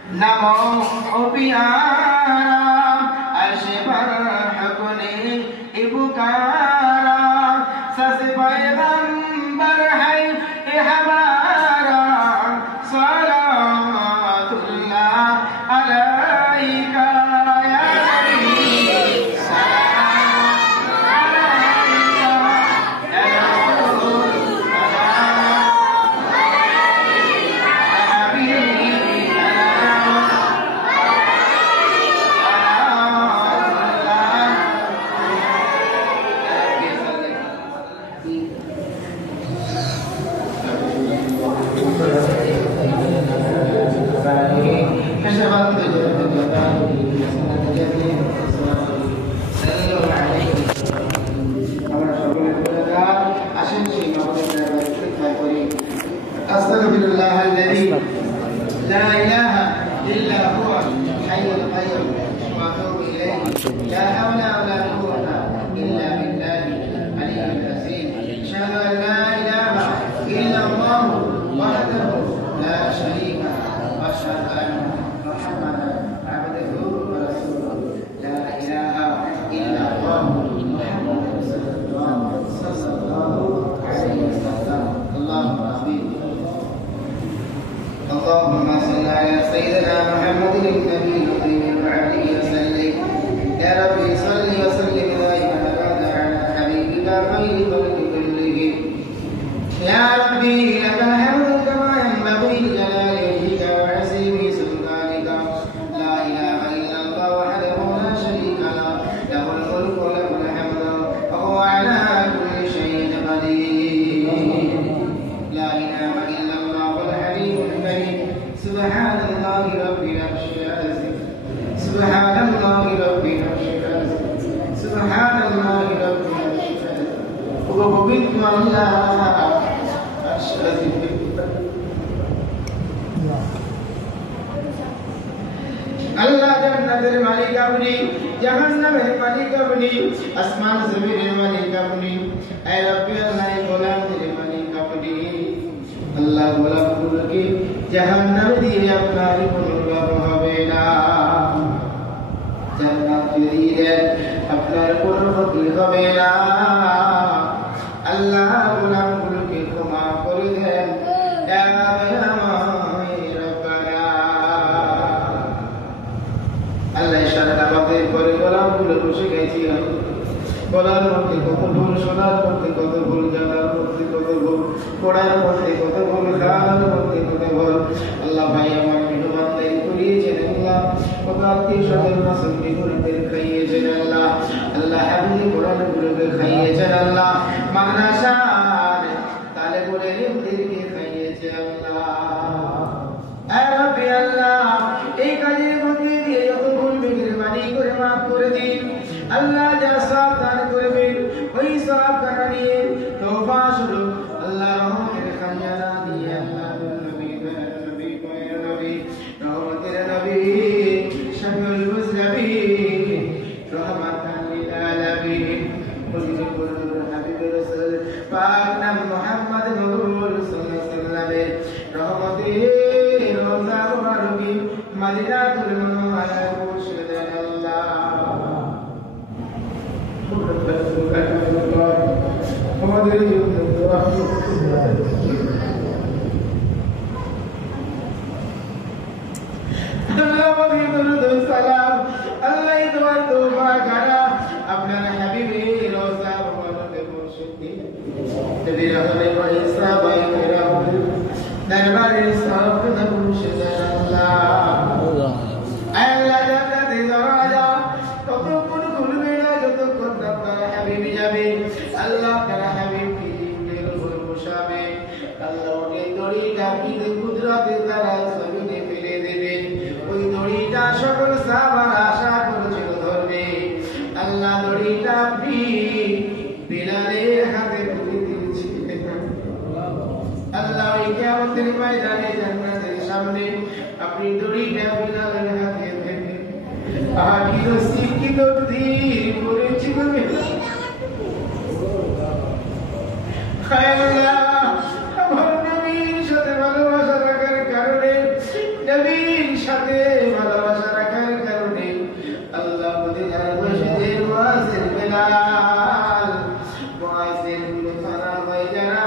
नमो ओ प्यारा अर्श पर हक ने पुकारा सस पैगंबर है ये हमारा सलावतुल्लाह अलैका या नबी सलाम अलैका या रसूल अस्तगफिरुल्लाह अल्लज़ी ला इलाहा इल्ला हुवा हय्युल क़य्यूम व अतूबु इलैहि ला हawla व ला quwwata इल्ला बिल्लाहिल अलिय्यिल अज़ीम अशहदु अन ला इलाहा इल्ला अल्लाह वहदहु ला शरीका व अशहदु अन्न मुहम्मदन अब्दुहु व रसूलुहु ला इलाहा इल्ला अल्लाह मुहम्मदुर रसूलुल्लाह सल्लल्लाहु अलैहि वसल्लम अल्लाहुम्मा आमीन اللهم صل على سيدنا محمد النبي الكريم وعليه وسلم يا ربي صل وسلم دائما ابدا على حبيبك خير خلق كله يا ربي لك الحمد كما ينبغي لجلال وجهك وعظيم سلطانك لا اله الا الله وحده لا شريك له له الملك وله الحمد وهو على كل شيء قدير لا اله الا الله الحليم الكريم سبحان الله رب العرش العظيم سبحان الله رب العرش العظيم سبحان الله رب العرش العظيم وبكم الله عرش العظيم আল্লাহ জান্নাতের মালিক আপনি জাহান্নামের মালিক আপনি আসমান জমিনের মালিক আপনি আয় রব্বি আল্লাহ গোলামদের মালিক আপনি আল্লাহ গোলামগুলোকে জাহান্নামে দিয়ে আপনার কোনো লাভ হবে না জান্নাত দিয়ে দেন আপনার কোনো ক্ষতি হবে না আল্লাহ গোলামগুলোকে ক্ষমা করে দেন ইয়া রাব্বানা আল্লাহ সারা আমাদের পরে গোলামগুলো বসে গেছি বলার মধ্যে কত ভুল শোনার মধ্যে কত ভুল জানার মধ্যে কত ভুল পড়ার মধ্যে কত ভুল খাওয়ার মধ্যে কত ভুল আল্লাহ ভাই আমার মেহমান দায়ী করিয়েছেন আল্লাহ কত আত্মীয় স্বজন মাসুমকে গরিবদের খাইয়েছেন আল্লাহ আল্লাহ হাবিব কোরআনগুলোকে খাইয়েছেন আল্লাহ মাদ্রাসার তালেবুল ইলমদেরকে খাইয়েছেন আল্লাহ আয় রব্বি আল্লাহ এই কাজের মধ্যে দিয়ে যত ভুল মেহেরবানি করে মাফ করে দিন আল্লাহ যা সওয়াব দান করবেন ওই সওয়াব টাকা নিয়ে তওবা শুরু আল্লাহ রহমতের খাজানা দিয়ে আল্লাহ নবী নবী পয়গম্বর নবী রহমতের নবী শাফিউল মুজনবিন রহমাতান লিল আলামিন পবিত্র হাবিব রাসূল পাক নাম মুহাম্মদ নূর সাল্লাল্লাহু আলাইহি রহমতের রোজা মুবারকি মদিনাতুল মুনাওয়ারা মুর্শিদান আল্লাহ আমাদের জন্য দোয়া আল্লাহ পাকের দরুদ ও সালাম আল্লাহ তোমার তওবা করা আপনার হাবিবের রওজা মুবারকে মুর্শিদি নবী রাসূলের ওয়াইসা বাইরা দরবারে সাফ মুর্শিদান আল্লাহ আল্লাহ জান্নাতে দরজা ততক্ষণ খুলবে না যতক্ষণ আপনার হাবিব যাবে আল্লাহ আপনার হাবিবকে জিন্দের উপর বসাবে আল্লাহ ওই দড়িটা পীর কুদরতে তারা জমিনে ফেলে দেবে ওই দড়িটা সকল সাহাবারা আশা করেছিল ধরবে আল্লাহ দড়িটা আপনি বিলালের হাতে তুলে দিয়েছিলেন আল্লাহ ওই কিয়ামতের ময়দানে জান্নাতের সামনে আপনি দড়িটা বিলালের হাতে দেবেন আমি রসি কি দড়ি করেছি তুমি আল্লাহ আমার নবীর সাথে ভালোবাসা রাখার কারণে নবীর সাথে ভালোবাসা রাখার কারণে আল্লাহ মদিনার মসজিদের মুয়াজ্জিন বেলাল মুয়াজ্জিন মুতারা হয়ে যারা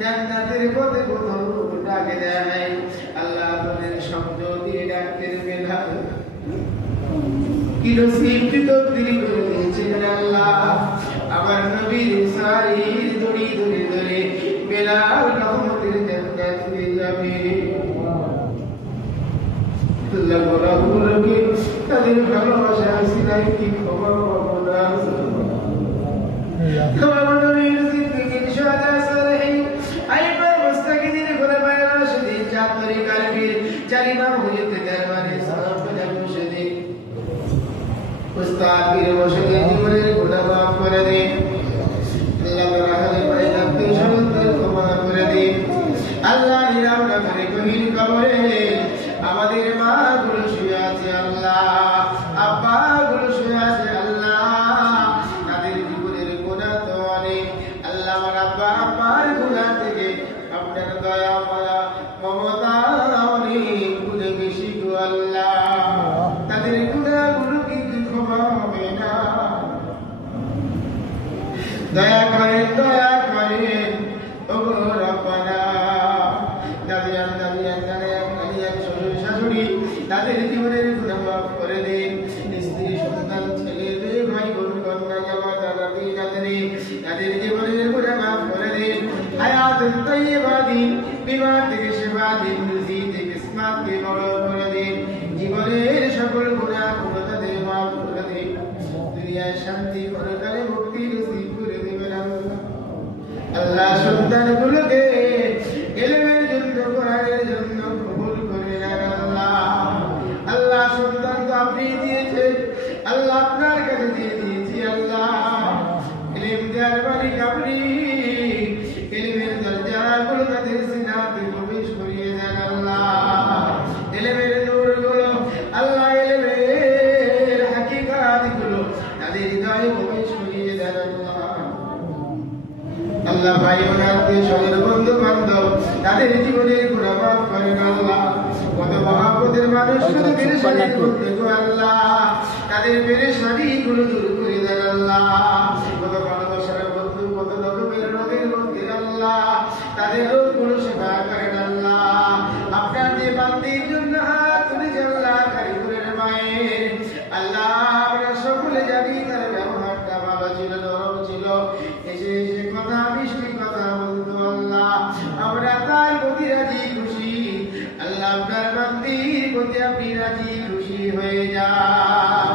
জান্নাতের পথে কোথাও ডাকে দেয় আল্লাহ তাদের শব্দ দিয়ে ডাকতে বেলাল কি নসিব কি তকদীর করে দিয়েছেন আল্লাহ আমার নবীর সারির দড়ি ধরে ধরে বেলাল রহমতের জান্নাতে যাবে আল্লাহ বলাগুলোকে তাদের ভালোবাসা সিলাই কি খবর বলা খবর নবীর সিদ্দিকিন শুহাদা সালেহিন আইবা মুস্তাকিদিন খুলাফায়ে রাশিদিন চার তরিকার বীর চার ইমাম হুজুর দরবারে সাহাবায়ে মুশরিক উস্তাদ পীর মুর্শিদের জীবনের গুনাহ মাফ করে দিন আল্লাহ রাহমতের পানি রাখতে সমস্ত ক্ষমা করে দিন আল্লাহ নিরাম না করে গভীর কবরে আমাদের মা গুলো শুয়ে আছে আল্লাহ আব্বা গুলো শুয়ে আছে আল্লাহ তাদের জীবনের গুনাহ তো অনেক আল্লাহ আমার আব্বা আম্মার গুনাহ থেকে আপনার দয়া মায়া মমতা অনেক গুণে বেশি গো আল্লাহ তাদের গুনাহগুলো কি ক্ষমা হবে না দয়া করেন ওগো রব্বানা দাদিয়ান শাশুড়ি তাদের জীবনের গুনাহ মাফ করে দিন স্ত্রী সন্তান ছেলে মেয়ে ভাই বোন কন্যা জামা দাদা দাদি তাদের জীবনের গুনাহ মাফ করে দিন হায়াত তাইয়্যিবা দিন বিমার থেকে সেবা দিন রুজি থেকে ইসমাতকে বড় করে দিন জীবনের সকল গুনাহ তাদের মাফ করে দিন দুনিয়ায় শান্তি পরকালে মুক্তি নসিব করে দিবেন আল্লাহ সন্তানগুলোকে ইলমের জন্য কোরআনের জন্য কবুল করে নেন আল্লাহ সন্তান তো আপনি দিয়েছেন আল্লাহ আপনার কাছে দিয়ে দিয়েছি আল্লাহ ইলম দেওয়ার মালিক আপনি ইলমের দরজাগুলো তাদের সিনাতে প্রবেশ করিয়ে দেন আল্লাহ ইলমের নূরগুলো আল্লাহ ইলমের হাকিকাতগুলো তাদের হৃদয়ে প্রবেশ করিয়ে দেন আল্লাহ ভাই বোন আত্মীয় স্বজন বন্ধু বান্ধব তাদের জীবনের গুনাহ মাফ করেন আল্লাহ কত মহব্বতের মানুষ শুধু পেরেশানি করতে গো আল্লাহ তাদের পেরেশানি গুলো দূর করে দেন আল্লাহ কত ভালোবাসার বন্ধু কত রকমের রোগের মধ্যে আল্লাহ তাদের রোগগুলো সেবা করেন আল্লাহ আপনার যে বান্দির জন্য হাত তুলে আল্লাহ কারিগরের মায়ের আল্লাহ আমরা সকলে জানি তার ব্যবহারটা ভালো ছিল নরম ছিল এসে এসে কথা মিষ্টি কথা বলতো আল্লাহ আমরা তার প্রতি রাজি খুশি আল্লাহ আপনার বান্দির প্রতি আপনি রাজি খুশি হয়ে যান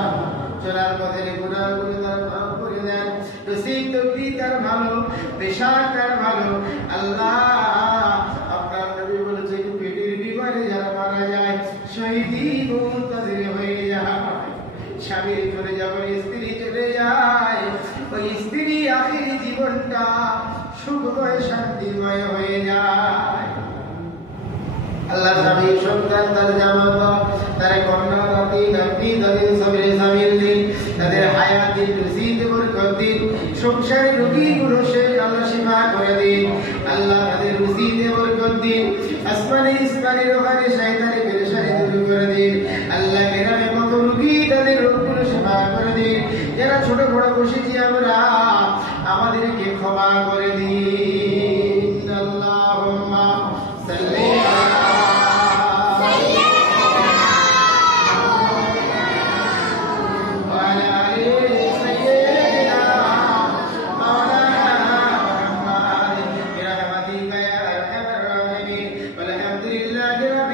চলার পথে গুনাহগুলো তার মাফ করে দেন নসিব তকদীর তার ভালো পেশার তার ভালো আল্লাহ আপনার নবী বলেছেন পেটের বিমারে যারা মারা যায় শহীদি মওত তাদের হয়ে যায় স্বামী চলে যাবে স্ত্রী চলে যায় ওই স্ত্রী আখিরি জীবনটা সুখময় শান্তিময় হয়ে যায় আল্লাহ স্বামী সন্তান তার জামাতা তার কন্যা নাতি নাতনি তাদের সবরে সামিল দিন তাদের হায়াত দিন রুজিতে বরকত দিন সংসারে রোগীগুলো সে আল্লাহ শিফা করে দিন আল্লাহ তাদের রুজিতে বরকত দিন আসমানে ইসমানে রোহানি শয়তানি পেরেশানি দূর করে দিন আল্লাহ গ্রামে কত রোগী তাদের রোগগুলো শিফা করে দিন যারা ছোট বড় বসেছি আমরা আমাদেরকে ক্ষমা করে দিন আল্লাহুম্মা সাল্লি والحمد لله رب